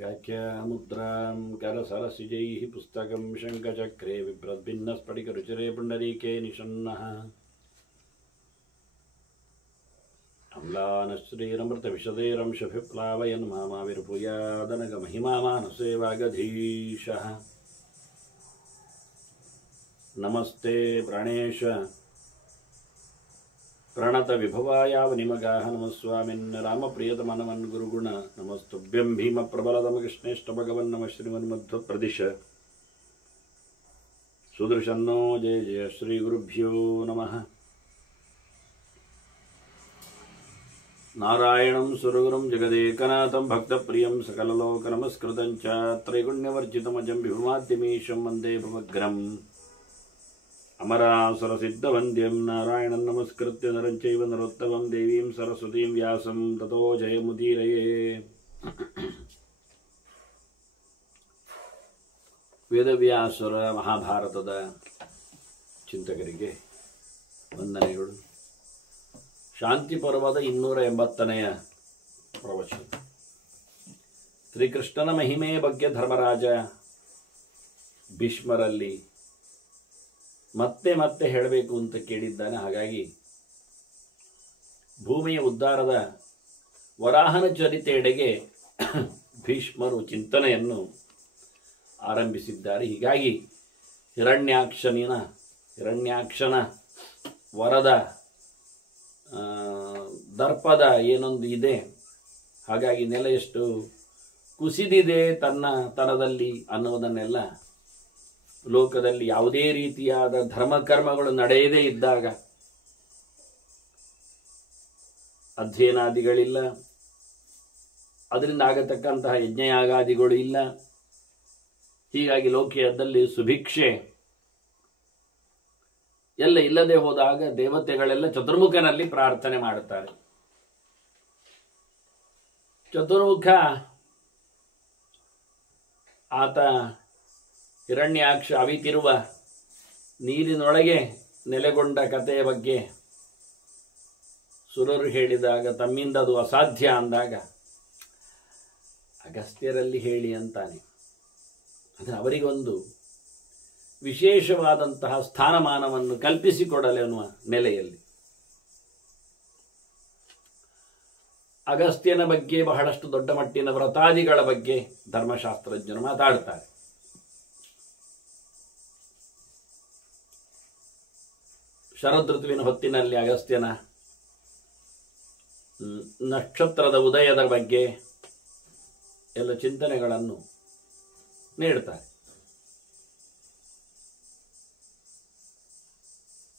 व्याख्यामुद्रां करसरसिजैः पुस्तकं शङ्खचक्रे बिभ्रद्भिन्नस्फटिकरुचिरे पुण्डरीके निषण्णः अम्लानश्रीरमृतविशदैरंशभिप्लावयन् मामाविर्भूयादनगमहिमामानसे वागधीशः नमस्ते प्राणेश प्रणतविभवायावनिमगाः नमस्वामिन् रामप्रियतमनमन् गुरुगुण नमस्तुभ्यं भीमप्रबलतमकृष्णेष्ट भगवन् नमः श्रीमन्मध्वप्रदिश सुदर्शन्नो जय जय श्रीगुरुभ्यो नमः नारायणं सुरगुरुं जगदेकनाथं भक्तप्रियं सकललोकनमस्कृतं च त्रैगुण्यवर्जितमजं विभुमाद्यमीशं वन्दे भवग्रम् अमरासुरसिद्धवन्द्यं नारायणं नमस्कृत्य नरं चैव नरोत्तमं देवीं सरस्वतीं व्यासं ततो जयमुदीरये ವೇದವ್ಯಾಸರ ಮಹಾಭಾರತದ ಚಿಂತಕರಿಗೆ ವಂದನೆಗಳು. ಶಾಂತಿ ಪರ್ವದ 280ನೆಯ ಪ್ರವಚನ. ಶ್ರೀಕೃಷ್ಣನ ಮಹಿಮೆಯ ಬಗ್ಗೆ ಧರ್ಮರಾಜ ಭೀಷ್ಮರಲ್ಲಿ ಮತ್ತೆ ಮತ್ತೆ ಹೇಳಬೇಕು ಅಂತ ಕೇಳಿದ್ದಾನೆ. ಹಾಗಾಗಿ ಭೂಮಿಯ ಉದ್ಧಾರದ ವರಾಹನ ಚರಿತೆಯೆಡೆಗೆ ಭೀಷ್ಮರು ಚಿಂತನೆಯನ್ನು ಆರಂಭಿಸಿದ್ದಾರೆ. ಹೀಗಾಗಿ ಹಿರಣ್ಯಾಕ್ಷನ ವರದ ದರ್ಪದ ಏನೊಂದು ಇದೆ, ಹಾಗಾಗಿ ನೆಲ ಎಷ್ಟು ಕುಸಿದಿದೆ ತನ್ನ ತನದಲ್ಲಿ ಅನ್ನುವುದನ್ನೆಲ್ಲ, ಲೋಕದಲ್ಲಿ ಯಾವುದೇ ರೀತಿಯಾದ ಧರ್ಮಕರ್ಮಗಳು ನಡೆಯದೇ ಇದ್ದಾಗ, ಅಧ್ಯಯನಾದಿಗಳಿಲ್ಲ, ಅದರಿಂದ ಆಗತಕ್ಕಂತಹ ಯಜ್ಞಯಾಗಾದಿಗಳು ಇಲ್ಲ, ಹೀಗಾಗಿ ಲೋಕದಲ್ಲಿ ಸುಭಿಕ್ಷೆ ಎಲ್ಲ ಇಲ್ಲದೆ ಹೋದಾಗ ದೇವತೆಗಳೆಲ್ಲ ಚತುರ್ಮುಖನಲ್ಲಿ ಪ್ರಾರ್ಥನೆ ಮಾಡುತ್ತಾರೆ. ಚತುರ್ಮುಖ ಆತ ಹಿರಣ್ಯಾಕ್ಷ ಅವಿತಿರುವ ನೀರಿನೊಳಗೆ ನೆಲೆಗೊಂಡ ಕಥೆಯ ಬಗ್ಗೆ ಸುರರು ಹೇಳಿದಾಗ, ತಮ್ಮಿಂದ ಅದು ಅಸಾಧ್ಯ ಅಂದಾಗ ಅಗಸ್ತ್ಯರಲ್ಲಿ ಹೇಳಿ ಅಂತಾನೆ. ಅಂದರೆ ಅವರಿಗೊಂದು ವಿಶೇಷವಾದಂತಹ ಸ್ಥಾನಮಾನವನ್ನು ಕಲ್ಪಿಸಿಕೊಡಲಿ ಅನ್ನುವ ನೆಲೆಯಲ್ಲಿ ಅಗಸ್ತ್ಯನ ಬಗ್ಗೆ, ಬಹಳಷ್ಟು ದೊಡ್ಡ ಮಟ್ಟಿನ ವ್ರತಾದಿಗಳ ಬಗ್ಗೆ ಧರ್ಮಶಾಸ್ತ್ರಜ್ಞರು ಮಾತಾಡುತ್ತಾರೆ. ಶರದೃತುವಿನ ಹೊತ್ತಿನಲ್ಲಿ ಅಗಸ್ತ್ಯನ ನಕ್ಷತ್ರದ ಉದಯದ ಬಗ್ಗೆ ಎಲ್ಲ ಚಿಂತನೆಗಳನ್ನು ನೀಡುತ್ತಾರೆ.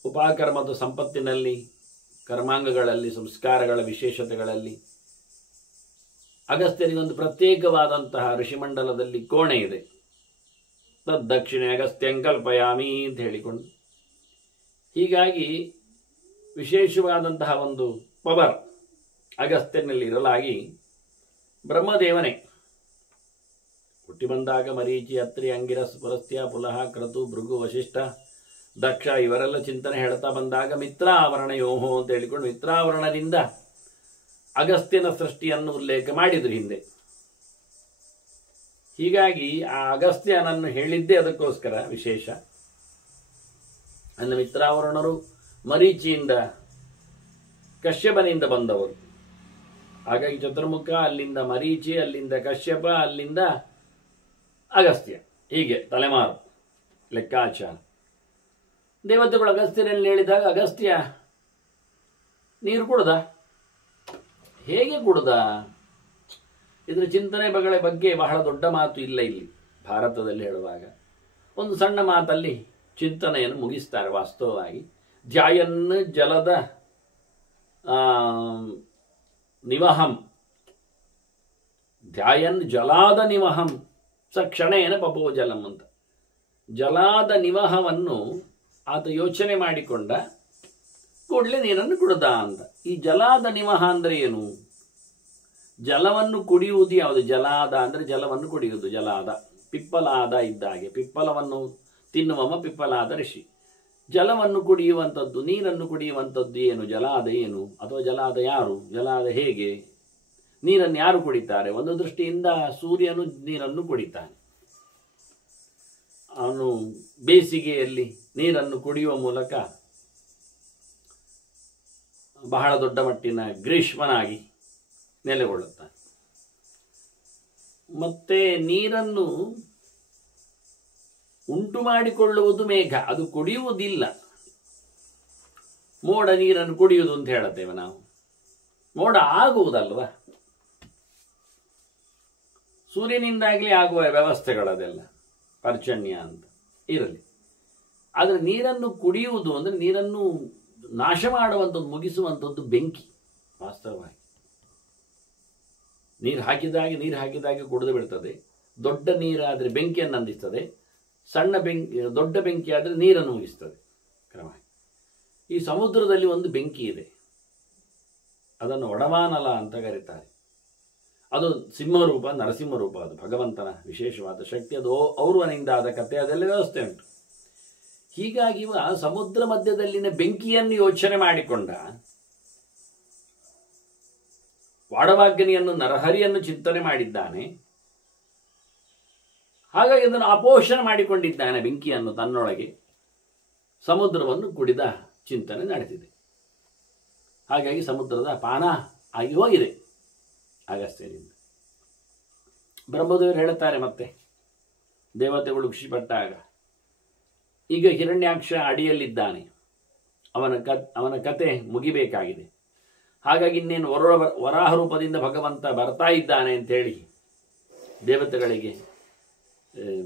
ಉಪಕರ್ಮದ ಸಂಪತ್ತಿನಲ್ಲಿ, ಕರ್ಮಾಂಗಗಳಲ್ಲಿ, ಸಂಸ್ಕಾರಗಳ ವಿಶೇಷತೆಗಳಲ್ಲಿ ಅಗಸ್ತ್ಯನಿಗೊಂದು ಪ್ರತ್ಯೇಕವಾದಂತಹ ಋಷಿಮಂಡಲದಲ್ಲಿ ಕೋಣೆ ಇದೆ. ತದ್ದಕ್ಷಿಣೆ ಅಗಸ್ತ್ಯಂ ಕಲ್ಪಯಾಮಿ ಅಂತ ಹೇಳಿಕೊಂಡು, ಹೀಗಾಗಿ ವಿಶೇಷವಾದಂತಹ ಒಂದು ಪವರ್ ಅಗಸ್ತ್ಯನಲ್ಲಿ ಇರಲಾಗಿ ಬ್ರಹ್ಮದೇವನೇ ಹುಟ್ಟಿ ಬಂದಾಗ ಮರೀಚಿ, ಅತ್ರಿ, ಅಂಗಿರಸ್, ಪುಲಸ್ತ್ಯ, ಪುಲಹ, ಕ್ರತು, ಭೃಗು, ವಶಿಷ್ಠ, ದಕ್ಷ ಇವರೆಲ್ಲ ಚಿಂತನೆ ಹೇಳ್ತಾ ಬಂದಾಗ ಮಿತ್ರಾವರಣ ಯೋಹೋ ಅಂತ ಹೇಳಿಕೊಂಡು ಮಿತ್ರಾವರಣದಿಂದ ಅಗಸ್ತ್ಯನ ಸೃಷ್ಟಿಯನ್ನು ಉಲ್ಲೇಖ ಮಾಡಿದ್ರು ಹಿಂದೆ. ಹೀಗಾಗಿ ಆ ಅಗಸ್ತ್ಯನನ್ನು ಹೇಳಿದ್ದೇ ಅದಕ್ಕೋಸ್ಕರ ವಿಶೇಷ. ಅನ್ನ ಮಿತ್ರಾವರಣರು ಮರೀಚಿಯಿಂದ, ಕಶ್ಯಪನಿಂದ ಬಂದವರು. ಹಾಗಾಗಿ ಚತುರ್ಮುಖ, ಅಲ್ಲಿಂದ ಮರೀಚಿ, ಅಲ್ಲಿಂದ ಕಶ್ಯಪ, ಅಲ್ಲಿಂದ ಅಗಸ್ತ್ಯ, ಹೀಗೆ ತಲೆಮಾರು ಲೆಕ್ಕಾಚಾರ. ದೇವತೆಗಳು ಅಗಸ್ತ್ಯನಲ್ಲಿ ಹೇಳಿದಾಗ ಅಗಸ್ತ್ಯ ನೀರು ಕುಡ್ದ. ಹೇಗೆ ಕುಡ್ದ? ಇದರ ಚಿಂತನೆ ಬಗ್ಗೆ ಬಹಳ ದೊಡ್ಡ ಮಾತು ಇಲ್ಲ ಇಲ್ಲಿ ಭಾರತದಲ್ಲಿ ಹೇಳುವಾಗ. ಒಂದು ಸಣ್ಣ ಮಾತಲ್ಲಿ ಚಿಂತನೆಯನ್ನು ಮುಗಿಸ್ತಾರೆ. ವಾಸ್ತವವಾಗಿ ಧ್ಯಾಯನ್ ಜಲದ ನಿವಹಂ, ಧ್ಯಾಯನ್ ಜಲಾದ ನಿವಹಂ ಸ ಕ್ಷಣೇನ ಪಪೋ ಜಲಂ ಅಂತ. ಜಲಾದ ನಿವಹವನ್ನು ಆತ ಯೋಚನೆ ಮಾಡಿಕೊಂಡ ಕೂಡಲೇ ನೀರನ್ನು ಕುಡ್ದ ಅಂತ. ಈ ಜಲಾದ ನಿವಹ ಅಂದ್ರೆ ಏನು? ಜಲವನ್ನು ಕುಡಿಯುವುದು ಯಾವುದು? ಜಲಾದ ಅಂದ್ರೆ ಜಲವನ್ನು ಕುಡಿಯುವುದು. ಜಲಾದ, ಪಿಪ್ಪಲಾದ ಇದ್ದಾಗೆ. ಪಿಪ್ಪಲವನ್ನು ತಿನ್ನುವವ ಪಿಪ್ಪಲಾದ ಋಷಿ. ಜಲವನ್ನು ಕುಡಿಯುವಂಥದ್ದು, ನೀರನ್ನು ಕುಡಿಯುವಂಥದ್ದು ಏನು? ಜಲಾದ ಏನು? ಅಥವಾ ಜಲಾದ ಯಾರು? ಜಲಾದ ಹೇಗೆ? ನೀರನ್ನು ಯಾರು ಕುಡಿತಾರೆ? ಒಂದು ದೃಷ್ಟಿಯಿಂದ ಸೂರ್ಯನು ನೀರನ್ನು ಕುಡಿತಾನೆ. ಅವನು ಬೇಸಿಗೆಯಲ್ಲಿ ನೀರನ್ನು ಕುಡಿಯುವ ಮೂಲಕ ಬಹಳ ದೊಡ್ಡ ಮಟ್ಟಿನ ಗ್ರೀಷ್ಮನಾಗಿ ನೆಲೆಗೊಳ್ಳುತ್ತಾನೆ. ಮತ್ತೆ ನೀರನ್ನು ಉಂಟು ಮಾಡಿಕೊಳ್ಳುವುದು ಮೇಘ, ಅದು ಕುಡಿಯುವುದಿಲ್ಲ. ಮೋಡ ನೀರನ್ನು ಕುಡಿಯುವುದು ಅಂತ ಹೇಳುತ್ತೇವೆ ನಾವು. ಮೋಡ ಆಗುವುದಲ್ವ, ಸೂರ್ಯನಿಂದಾಗಲಿ ಆಗುವ ವ್ಯವಸ್ಥೆಗಳದೆಲ್ಲ ಪರ್ಜನ್ಯ ಅಂತ ಇರಲಿ. ಆದರೆ ನೀರನ್ನು ಕುಡಿಯುವುದು ಅಂದರೆ ನೀರನ್ನು ನಾಶ ಮಾಡುವಂಥದ್ದು, ಮುಗಿಸುವಂಥದ್ದು ಬೆಂಕಿ. ವಾಸ್ತವವಾಗಿ ನೀರು ಹಾಕಿದಾಗೆ ಕುಡಿದು ಬಿಡ್ತದೆ. ದೊಡ್ಡ ನೀರಾದರೆ ಬೆಂಕಿಯನ್ನು ಅಂದಿಸ್ತದೆ, ದೊಡ್ಡ ಬೆಂಕಿ ಆದರೆ ನೀರನ್ನು ಮುಗಿಸ್ತದೆ ಕ್ರಮ. ಈ ಸಮುದ್ರದಲ್ಲಿ ಒಂದು ಬೆಂಕಿ ಇದೆ, ಅದನ್ನು ಒಡಮಾನಲ ಅಂತ ಕರೀತಾರೆ. ಅದು ಸಿಂಹರೂಪ, ನರಸಿಂಹರೂಪ, ಅದು ಭಗವಂತನ ವಿಶೇಷವಾದ ಶಕ್ತಿ. ಅದು ಔರ್ವನಿಂದಾದ ಕಥೆ, ಅದೆಲ್ಲ ವ್ಯವಸ್ಥೆ ಉಂಟು. ಹೀಗಾಗಿ ಸಮುದ್ರ ಮಧ್ಯದಲ್ಲಿನ ಬೆಂಕಿಯನ್ನು ಯೋಚನೆ ಮಾಡಿಕೊಂಡ ವಾಡವಾಗ್ನಿಯನ್ನು, ನರಹರಿಯನ್ನು ಚಿಂತನೆ ಮಾಡಿದ್ದಾನೆ. ಹಾಗಾಗಿ ಅದನ್ನು ಅಪೋಷಣ ಮಾಡಿಕೊಂಡಿದ್ದಾನೆ, ಬೆಂಕಿಯನ್ನು ತನ್ನೊಳಗೆ. ಸಮುದ್ರವನ್ನು ಕುಡಿದ ಚಿಂತನೆ ನಡೆದಿದೆ. ಹಾಗಾಗಿ ಸಮುದ್ರದ ಪಾನ ಆಗಿ ಹೋಗಿದೆ ಅಗಸ್ತ್ಯನಿಂದ. ಬ್ರಹ್ಮದೇವರು ಹೇಳುತ್ತಾರೆ ಮತ್ತೆ, ದೇವತೆಗಳು ಖುಷಿಪಟ್ಟಾಗ, ಈಗ ಹಿರಣ್ಯಾಕ್ಷ ಅಡಿಯಲ್ಲಿದ್ದಾನೆ, ಅವನ ಕತೆ ಮುಗಿಬೇಕಾಗಿದೆ. ಹಾಗಾಗಿ ಇನ್ನೇನು ವರಾಹ ರೂಪದಿಂದ ಭಗವಂತ ಬರ್ತಾ ಇದ್ದಾನೆ ಅಂತೇಳಿ ದೇವತೆಗಳಿಗೆ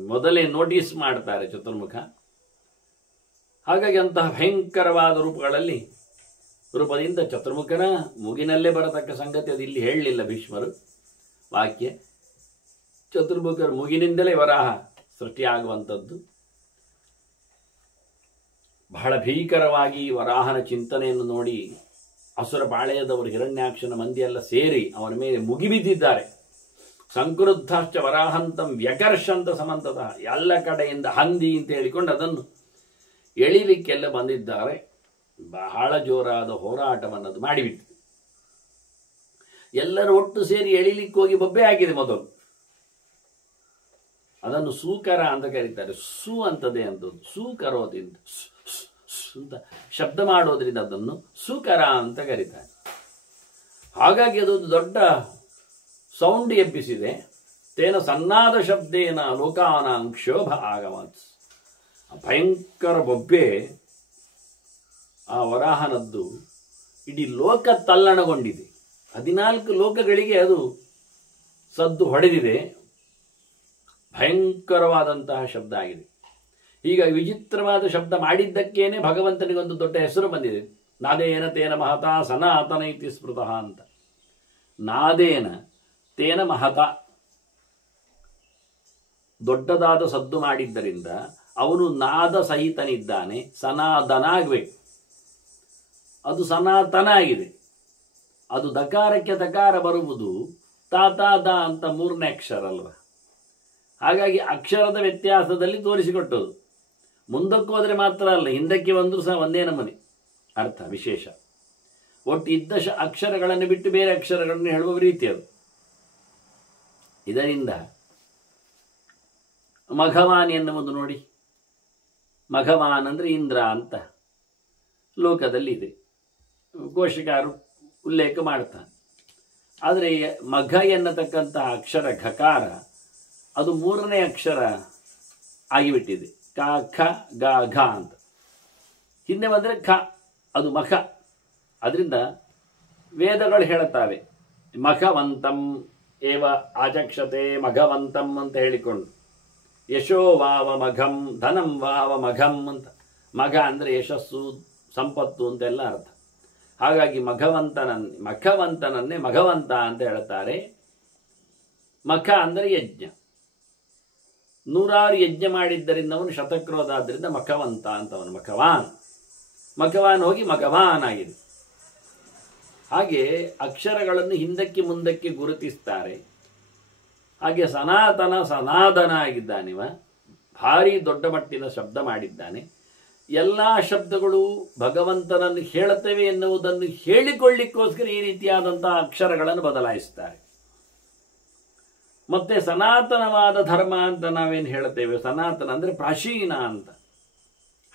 ಮೊದಲೇ ನೋಟಿಸ್ ಮಾಡ್ತಾರೆ ಚತುರ್ಮುಖ. ಹಾಗಾಗಿ ಅಂತಹ ಭಯಂಕರವಾದ ರೂಪದಿಂದ ಚತುರ್ಮುಖನ ಮುಗಿನಲ್ಲೇ ಬರತಕ್ಕ ಸಂಗತಿ ಅದು ಇಲ್ಲಿ ಹೇಳಲಿಲ್ಲ ಭೀಷ್ಮರು. ವಾಕ್ಯ ಚತುರ್ಮುಖರ ಮುಗಿನಿಂದಲೇ ವರಾಹ ಸೃಷ್ಟಿಯಾಗುವಂಥದ್ದು. ಬಹಳ ಭೀಕರವಾಗಿ ವರಾಹನ ಚಿಂತನೆಯನ್ನು ನೋಡಿ ಅಸುರ ಪಾಳೆಯದವರು, ಹಿರಣ್ಯಾಕ್ಷನ ಮಂದಿಯೆಲ್ಲ ಸೇರಿ ಅವನ ಮೇಲೆ ಮುಗಿಬಿದ್ದಿದ್ದಾರೆ. ಸಂಕ್ರುದ್ಧಾಶ್ಚ ವರಾಹಂತಂ ವ್ಯಕರ್ಷಂತ ಸಮಂತತಃ, ಎಲ್ಲ ಕಡೆಯಿಂದ ಹಂದಿ ಅಂತ ಹೇಳಿಕೊಂಡು ಅದನ್ನು ಎಳಿಲಿಕ್ಕೆಲ್ಲ ಬಂದಿದ್ದಾರೆ. ಬಹಳ ಜೋರಾದ ಹೋರಾಟವನ್ನದು ಮಾಡಿಬಿಟ್ಟು ಎಲ್ಲರೂ ಒಟ್ಟು ಸೇರಿ ಎಳಿಲಿಕ್ಕೆ ಹೋಗಿ ಬೊಬ್ಬೆ ಹಾಕಿದೆ ಮೊದಲು. ಅದನ್ನು ಸೂಕರ ಅಂತ ಕರೀತಾರೆ. ಅಂತದೇ ಅಂತದ್ದು ಸೂಕರೋದಿಂದ ಅಂತ ಶಬ್ದ ಮಾಡೋದ್ರಿಂದ ಅದನ್ನು ಸೂಕರ ಅಂತ ಕರೀತಾರೆ. ಹಾಗಾಗಿ ಅದೊಂದು ದೊಡ್ಡ ಸೌಂಡ್ ಎಬ್ಬಿಸಿದೆ. ತೇನ ಸನ್ನಾದ ಶಬ್ದೇನ ಲೋಕಾನಾಂ ಕ್ಷೋಭ ಆಗಮತ್. ಭಯಂಕರ ಬೊಬ್ಬೆ ಆ ವರಾಹನದ್ದು ಇಡೀ ಲೋಕ ತಲ್ಲಣಗೊಂಡಿದೆ. 14 ಲೋಕಗಳಿಗೆ ಅದು ಸದ್ದು ಹೊಡೆದಿದೆ. ಭಯಂಕರವಾದಂತಹ ಶಬ್ದ ಆಗಿದೆ. ಈಗ ವಿಚಿತ್ರವಾದ ಶಬ್ದ ಮಾಡಿದ್ದಕ್ಕೇನೆ ಭಗವಂತನಿಗೊಂದು ದೊಡ್ಡ ಹೆಸರು ಬಂದಿದೆ. ನಾದೇನ ತೇನ ಮಹತಾ ಸನಾತನ ಇತಿ ಸ್ಮೃತಃ ಅಂತ. ನಾದೇನ ತೇನ ಮಹತ, ದೊಡ್ಡದಾದ ಸದ್ದು ಮಾಡಿದ್ದರಿಂದ ಅವನು ನಾದ ಸಹಿತನಿದ್ದಾನೆ, ಸನಾತನ ಆಗಬೇಕು. ಅದು ಸನಾತನ ಆಗಿದೆ. ಅದು ದಕಾರಕ್ಕೆ ದಕಾರ ಬರುವುದು ದ ಅಂತ 3ನೇ ಅಕ್ಷರ ಅಲ್ವ. ಹಾಗಾಗಿ ಅಕ್ಷರದ ವ್ಯತ್ಯಾಸದಲ್ಲಿ ತೋರಿಸಿಕೊಟ್ಟದು. ಮುಂದಕ್ಕೆ ಹೋದರೆ ಮಾತ್ರ ಅಲ್ಲ, ಹಿಂದಕ್ಕೆ ಬಂದರೂ ಸಹ ಒಂದೇ ನಮೂನೆ ಅರ್ಥ ವಿಶೇಷ. ಒಟ್ಟು ಇದ್ದ ಅಕ್ಷರಗಳನ್ನು ಬಿಟ್ಟು ಬೇರೆ ಅಕ್ಷರಗಳನ್ನು ಹೇಳುವ ರೀತಿ ಅದು. ಇದರಿಂದ ಮಘವಾನ್ ಎನ್ನುವುದು ನೋಡಿ, ಮಘವಾನ್ ಅಂದರೆ ಇಂದ್ರ ಅಂತ ಲೋಕದಲ್ಲಿ ಇದೆ, ಕೋಶಕಾರು ಉಲ್ಲೇಖ ಮಾಡ್ತಾನೆ. ಆದರೆ ಮಘ ಎನ್ನತಕ್ಕಂಥ ಅಕ್ಷರ ಘಕಾರ ಅದು 3ನೇ ಅಕ್ಷರ ಆಗಿಬಿಟ್ಟಿದೆ. ಕ ಖ ಗ ಘ ಅಂತ ಹಿಂದೆ ಬಂದರೆ ಖ, ಅದು ಮಖ. ಅದರಿಂದ ವೇದಗಳು ಹೇಳುತ್ತವೆ ಮಖವಂತಂ ಏವ ಆಚಕ್ಷತೆ ಮಘವಂತಂ ಅಂತ ಹೇಳಿಕೊಂಡು, ಯಶೋ ವಾವ ಮಘಂ ಧನಂ ವಾವ ಮಘಂ ಅಂತ. ಮಘ ಅಂದರೆ ಯಶಸ್ಸು, ಸಂಪತ್ತು ಅಂತೆಲ್ಲ ಅರ್ಥ. ಹಾಗಾಗಿ ಮಖವಂತನನ್ನೇ ಮಘವಂತ ಅಂತ ಹೇಳುತ್ತಾರೆ. ಮಖ ಅಂದರೆ ಯಜ್ಞ. 100 ಯಜ್ಞ ಮಾಡಿದ್ದರಿಂದ ಅವನು ಶತಕ್ರೋಧ, ಆದ್ದರಿಂದ ಮಖವಂತ ಅಂತ ಅವನು ಮಖವಾನ್ ಹೋಗಿ ಮಘವಾನ್ ಆಗಿದೆ. ಹಾಗೆ ಅಕ್ಷರಗಳನ್ನು ಹಿಂದಕ್ಕೆ ಮುಂದಕ್ಕೆ ಗುರುತಿಸ್ತಾರೆ. ಹಾಗೆ ಸನಾತನ ಆಗಿದ್ದಾನಿವ, ಭಾರಿ ದೊಡ್ಡ ಮಟ್ಟಿನ ಶಬ್ದ ಮಾಡಿದ್ದಾನೆ. ಎಲ್ಲ ಶಬ್ದಗಳು ಭಗವಂತನನ್ನು ಹೇಳುತ್ತವೆ ಎನ್ನುವುದನ್ನು ಹೇಳಿಕೊಳ್ಳಿಕ್ಕೋಸ್ಕರ ಈ ರೀತಿಯಾದಂತಹ ಅಕ್ಷರಗಳನ್ನು ಬದಲಾಯಿಸ್ತಾರೆ. ಮತ್ತೆ ಸನಾತನವಾದ ಧರ್ಮ ಅಂತ ನಾವೇನು ಹೇಳ್ತೇವೆ, ಸನಾತನ ಅಂದರೆ ಪ್ರಾಚೀನ ಅಂತ,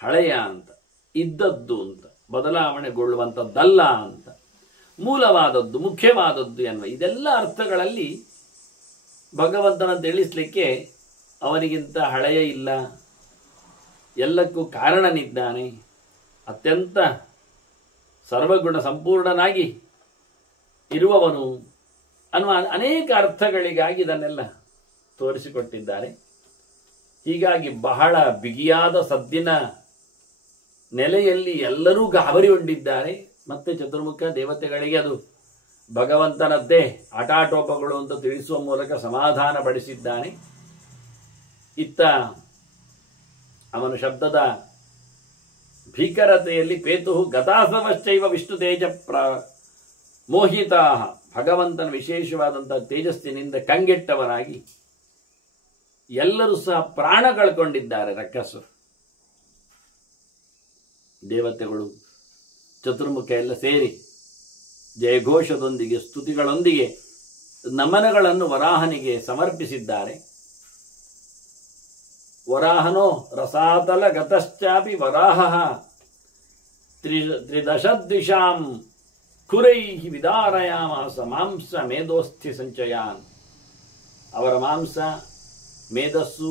ಹಳೆಯ ಅಂತ, ಇದ್ದದ್ದು ಅಂತ, ಬದಲಾವಣೆಗೊಳ್ಳುವಂಥದ್ದಲ್ಲ ಅಂತ, ಮೂಲವಾದದ್ದು, ಮುಖ್ಯವಾದದ್ದು ಎನ್ನುವ ಇದೆಲ್ಲ ಅರ್ಥಗಳಲ್ಲಿ ಭಗವಂತನ ತಿಳಿಸ್ಲಿಕ್ಕೆ ಅವನಿಗಿಂತ ಹಳೆಯ ಇಲ್ಲ, ಎಲ್ಲಕ್ಕೂ ಕಾರಣನಿದ್ದಾನೆ, ಅತ್ಯಂತ ಸರ್ವಗುಣ ಸಂಪೂರ್ಣನಾಗಿ ಇರುವವನು ಅನ್ನುವ ಅನೇಕ ಅರ್ಥಗಳಿಗಾಗಿ ಇದನ್ನೆಲ್ಲ ತೋರಿಸಿಕೊಟ್ಟಿದ್ದಾರೆ. ಹೀಗಾಗಿ ಬಹಳ ಬಿಗಿಯಾದ ಸದ್ದಿನ ನೆಲೆಯಲ್ಲಿ ಎಲ್ಲರೂ ಗಾಬರಿಗೊಂಡಿದ್ದಾರೆ. ಮತ್ತೆ ಚತುರ್ಮುಖ ದೇವತೆಗಳಿಗೆ ಅದು ಭಗವಂತನದ್ದೇ ಆಟಾಟೋಪಗಳು ಅಂತ ತಿಳಿಸುವ ಮೂಲಕ ಸಮಾಧಾನ ಪಡಿಸಿದ್ದಾನೆ. ಇತ್ತ ಅವನ ಶಬ್ದದ ಭೀಕರತೆಯಲ್ಲಿ ಪೇತು ಗತಾಸವಶ್ಚೈವ ವಿಷ್ಣು ತೇಜ ಮೋಹಿತಾ, ಭಗವಂತನ ವಿಶೇಷವಾದಂತಹ ತೇಜಸ್ಸಿನಿಂದ ಕಂಗೆಟ್ಟವನಾಗಿ ಎಲ್ಲರೂ ಸಹ ಪ್ರಾಣ ಕಳ್ಕೊಂಡಿದ್ದಾರೆ. ರಕ್ಕಸರು, ದೇವತೆಗಳು, ಚತುರ್ಮುಖ ಎಲ್ಲ ಸೇರಿ ಜಯಘೋಷದೊಂದಿಗೆ ಸ್ತುತಿಗಳೊಂದಿಗೆ ನಮನಗಳನ್ನು ವರಾಹನಿಗೆ ಸಮರ್ಪಿಸಿದ್ದಾರೆ. ವರಾಹನೋ ರಸಾತಲ ಗತಶ್ಚಾಪಿ ವರಾಹ ತ್ರಿದಶದ್ವಿಷಾಂ ಖುರೈಹಿ ವಿದಾರಯಾಮಾಸ ಮಾಂಸ ಮೇಧೋಸ್ಥಿ ಸಂಚಯಾನ್. ಅವರ ಮಾಂಸ, ಮೇಧಸ್ಸು,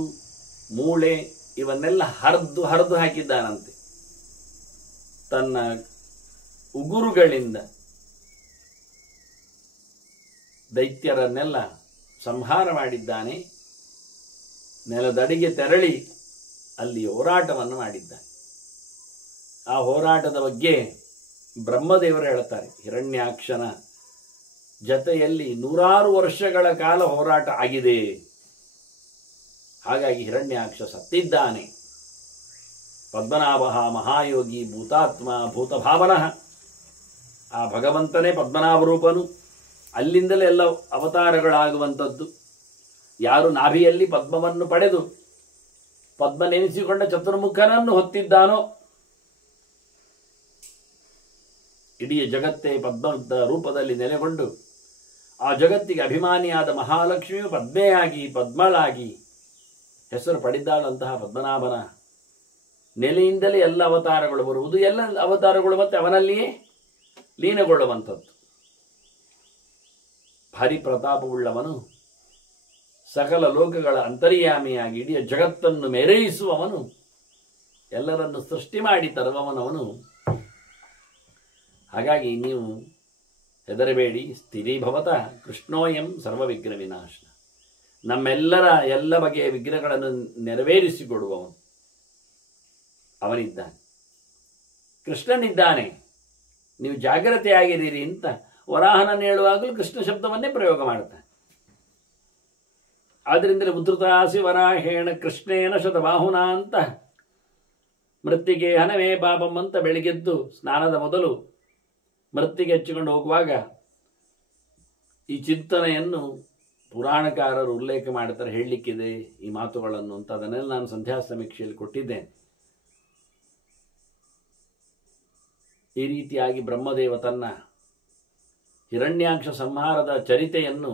ಮೂಳೆ ಇವನ್ನೆಲ್ಲ ಹರಿದು ಹಾಕಿದ್ದಾನಂತೆ. ತನ್ನ ಉಗುರುಗಳಿಂದ ದೈತ್ಯರನ್ನೆಲ್ಲ ಸಂಹಾರ ಮಾಡಿದ್ದಾನೆ. ನೆಲದಡಿಗೆ ತೆರಳಿ ಅಲ್ಲಿ ಹೋರಾಟವನ್ನು ಮಾಡಿದ್ದಾನೆ. ಆ ಹೋರಾಟದ ಬಗ್ಗೆ ಬ್ರಹ್ಮದೇವರು ಹೇಳ್ತಾರೆ, ಹಿರಣ್ಯಾಕ್ಷನ ಜತೆಯಲ್ಲಿ 100 ವರ್ಷಗಳ ಕಾಲ ಹೋರಾಟ ಆಗಿದೆ. ಹಾಗಾಗಿ ಹಿರಣ್ಯಾಕ್ಷ ಸತ್ತಿದ್ದಾನೆ. ಪದ್ಮನಾಭ ಮಹಾಯೋಗಿ ಭೂತಾತ್ಮ ಭೂತಭಾವನಃ, ಆ ಭಗವಂತನೇ ಪದ್ಮನಾಭ ರೂಪನು. ಅಲ್ಲಿಂದಲೇ ಎಲ್ಲ ಅವತಾರಗಳಾಗುವಂಥದ್ದು. ಯಾರು ನಾಭಿಯಲ್ಲಿ ಪದ್ಮವನ್ನು ಪಡೆದು ಪದ್ಮನೆನಿಸಿಕೊಂಡ ಚತುರ್ಮುಖನನ್ನು ಹೊತ್ತಿದ್ದಾನೋ, ಇಡೀ ಜಗತ್ತೇ ಪದ್ಮದ ರೂಪದಲ್ಲಿ ನೆಲೆಗೊಂಡು ಆ ಜಗತ್ತಿಗೆ ಅಭಿಮಾನಿಯಾದ ಮಹಾಲಕ್ಷ್ಮಿಯು ಪದ್ಮೆಯಾಗಿ ಪದ್ಮಳಾಗಿ ಹೆಸರು ಪಡೆದಾಳಂತಹ ಪದ್ಮನಾಭನ ನೆಲೆಯಿಂದಲೇ ಎಲ್ಲ ಅವತಾರಗಳು ಬರುವುದು. ಎಲ್ಲ ಅವತಾರಗಳು ಮತ್ತೆ ಅವನಲ್ಲಿಯೇ ಲೀನಗೊಳ್ಳುವಂಥದ್ದು. ಭಾರಿ ಪ್ರತಾಪವುಳ್ಳವನು, ಸಕಲ ಲೋಕಗಳ ಅಂತರ್ಯಾಮಿಯಾಗಿ ಇಡೀ ಜಗತ್ತನ್ನು ಮೆರೆಯಿಸುವವನು, ಎಲ್ಲರನ್ನು ಸೃಷ್ಟಿ ಮಾಡಿ ತರುವವನವನು. ಹಾಗಾಗಿ ನೀವು ಹೆದರಬೇಡಿ, ಸ್ಥಿರೀಭವತ ಕೃಷ್ಣೋಯಂ ಸರ್ವ ವಿಘ್ನ ವಿನಾಶ. ನಮ್ಮೆಲ್ಲರ ಎಲ್ಲ ಬಗೆಯ ವಿಘ್ನಗಳನ್ನು ನೆರವೇರಿಸಿಕೊಡುವವನು ಅವನಿದ್ದಾನೆ, ಕೃಷ್ಣನಿದ್ದಾನೆ. ನೀವು ಜಾಗ್ರತೆಯಾಗಿದ್ದೀರಿ ಅಂತ ವರಾಹನನ್ನು ಹೇಳುವಾಗಲೂ ಕೃಷ್ಣ ಶಬ್ದವನ್ನೇ ಪ್ರಯೋಗ ಮಾಡ್ತಾನೆ. ಆದ್ದರಿಂದಲೇ ಉದ್ಧತಾಸಿ ವರಾಹೇಣ ಕೃಷ್ಣೇನ ಶತಬಾಹುನ ಅಂತ ಮೃತ್ತಿಗೆ ಹನವೇ ಪಾಪಂ ಅಂತ ಬೆಳಿಗ್ಗೆದ್ದು ಸ್ನಾನದ ಮೊದಲು ಮೃತ್ತಿಗೆ ಹಚ್ಚಿಕೊಂಡು ಹೋಗುವಾಗ ಈ ಚಿಂತನೆಯನ್ನು ಪುರಾಣಕಾರರು ಉಲ್ಲೇಖ ಮಾಡ್ತಾರೆ. ಹೇಳಲಿಕ್ಕಿದೆ ಈ ಮಾತುಗಳನ್ನು ಅಂತ, ಅದನ್ನೆಲ್ಲ ನಾನು ಸಂಧ್ಯಾ ಸಮೀಕ್ಷೆಯಲ್ಲಿ ಕೊಟ್ಟಿದ್ದೇನೆ. ಈ ರೀತಿಯಾಗಿ ಬ್ರಹ್ಮದೇವ ತನ್ನ ಹಿರಣ್ಯಾಕ್ಷ ಸಂಹಾರದ ಚರಿತೆಯನ್ನು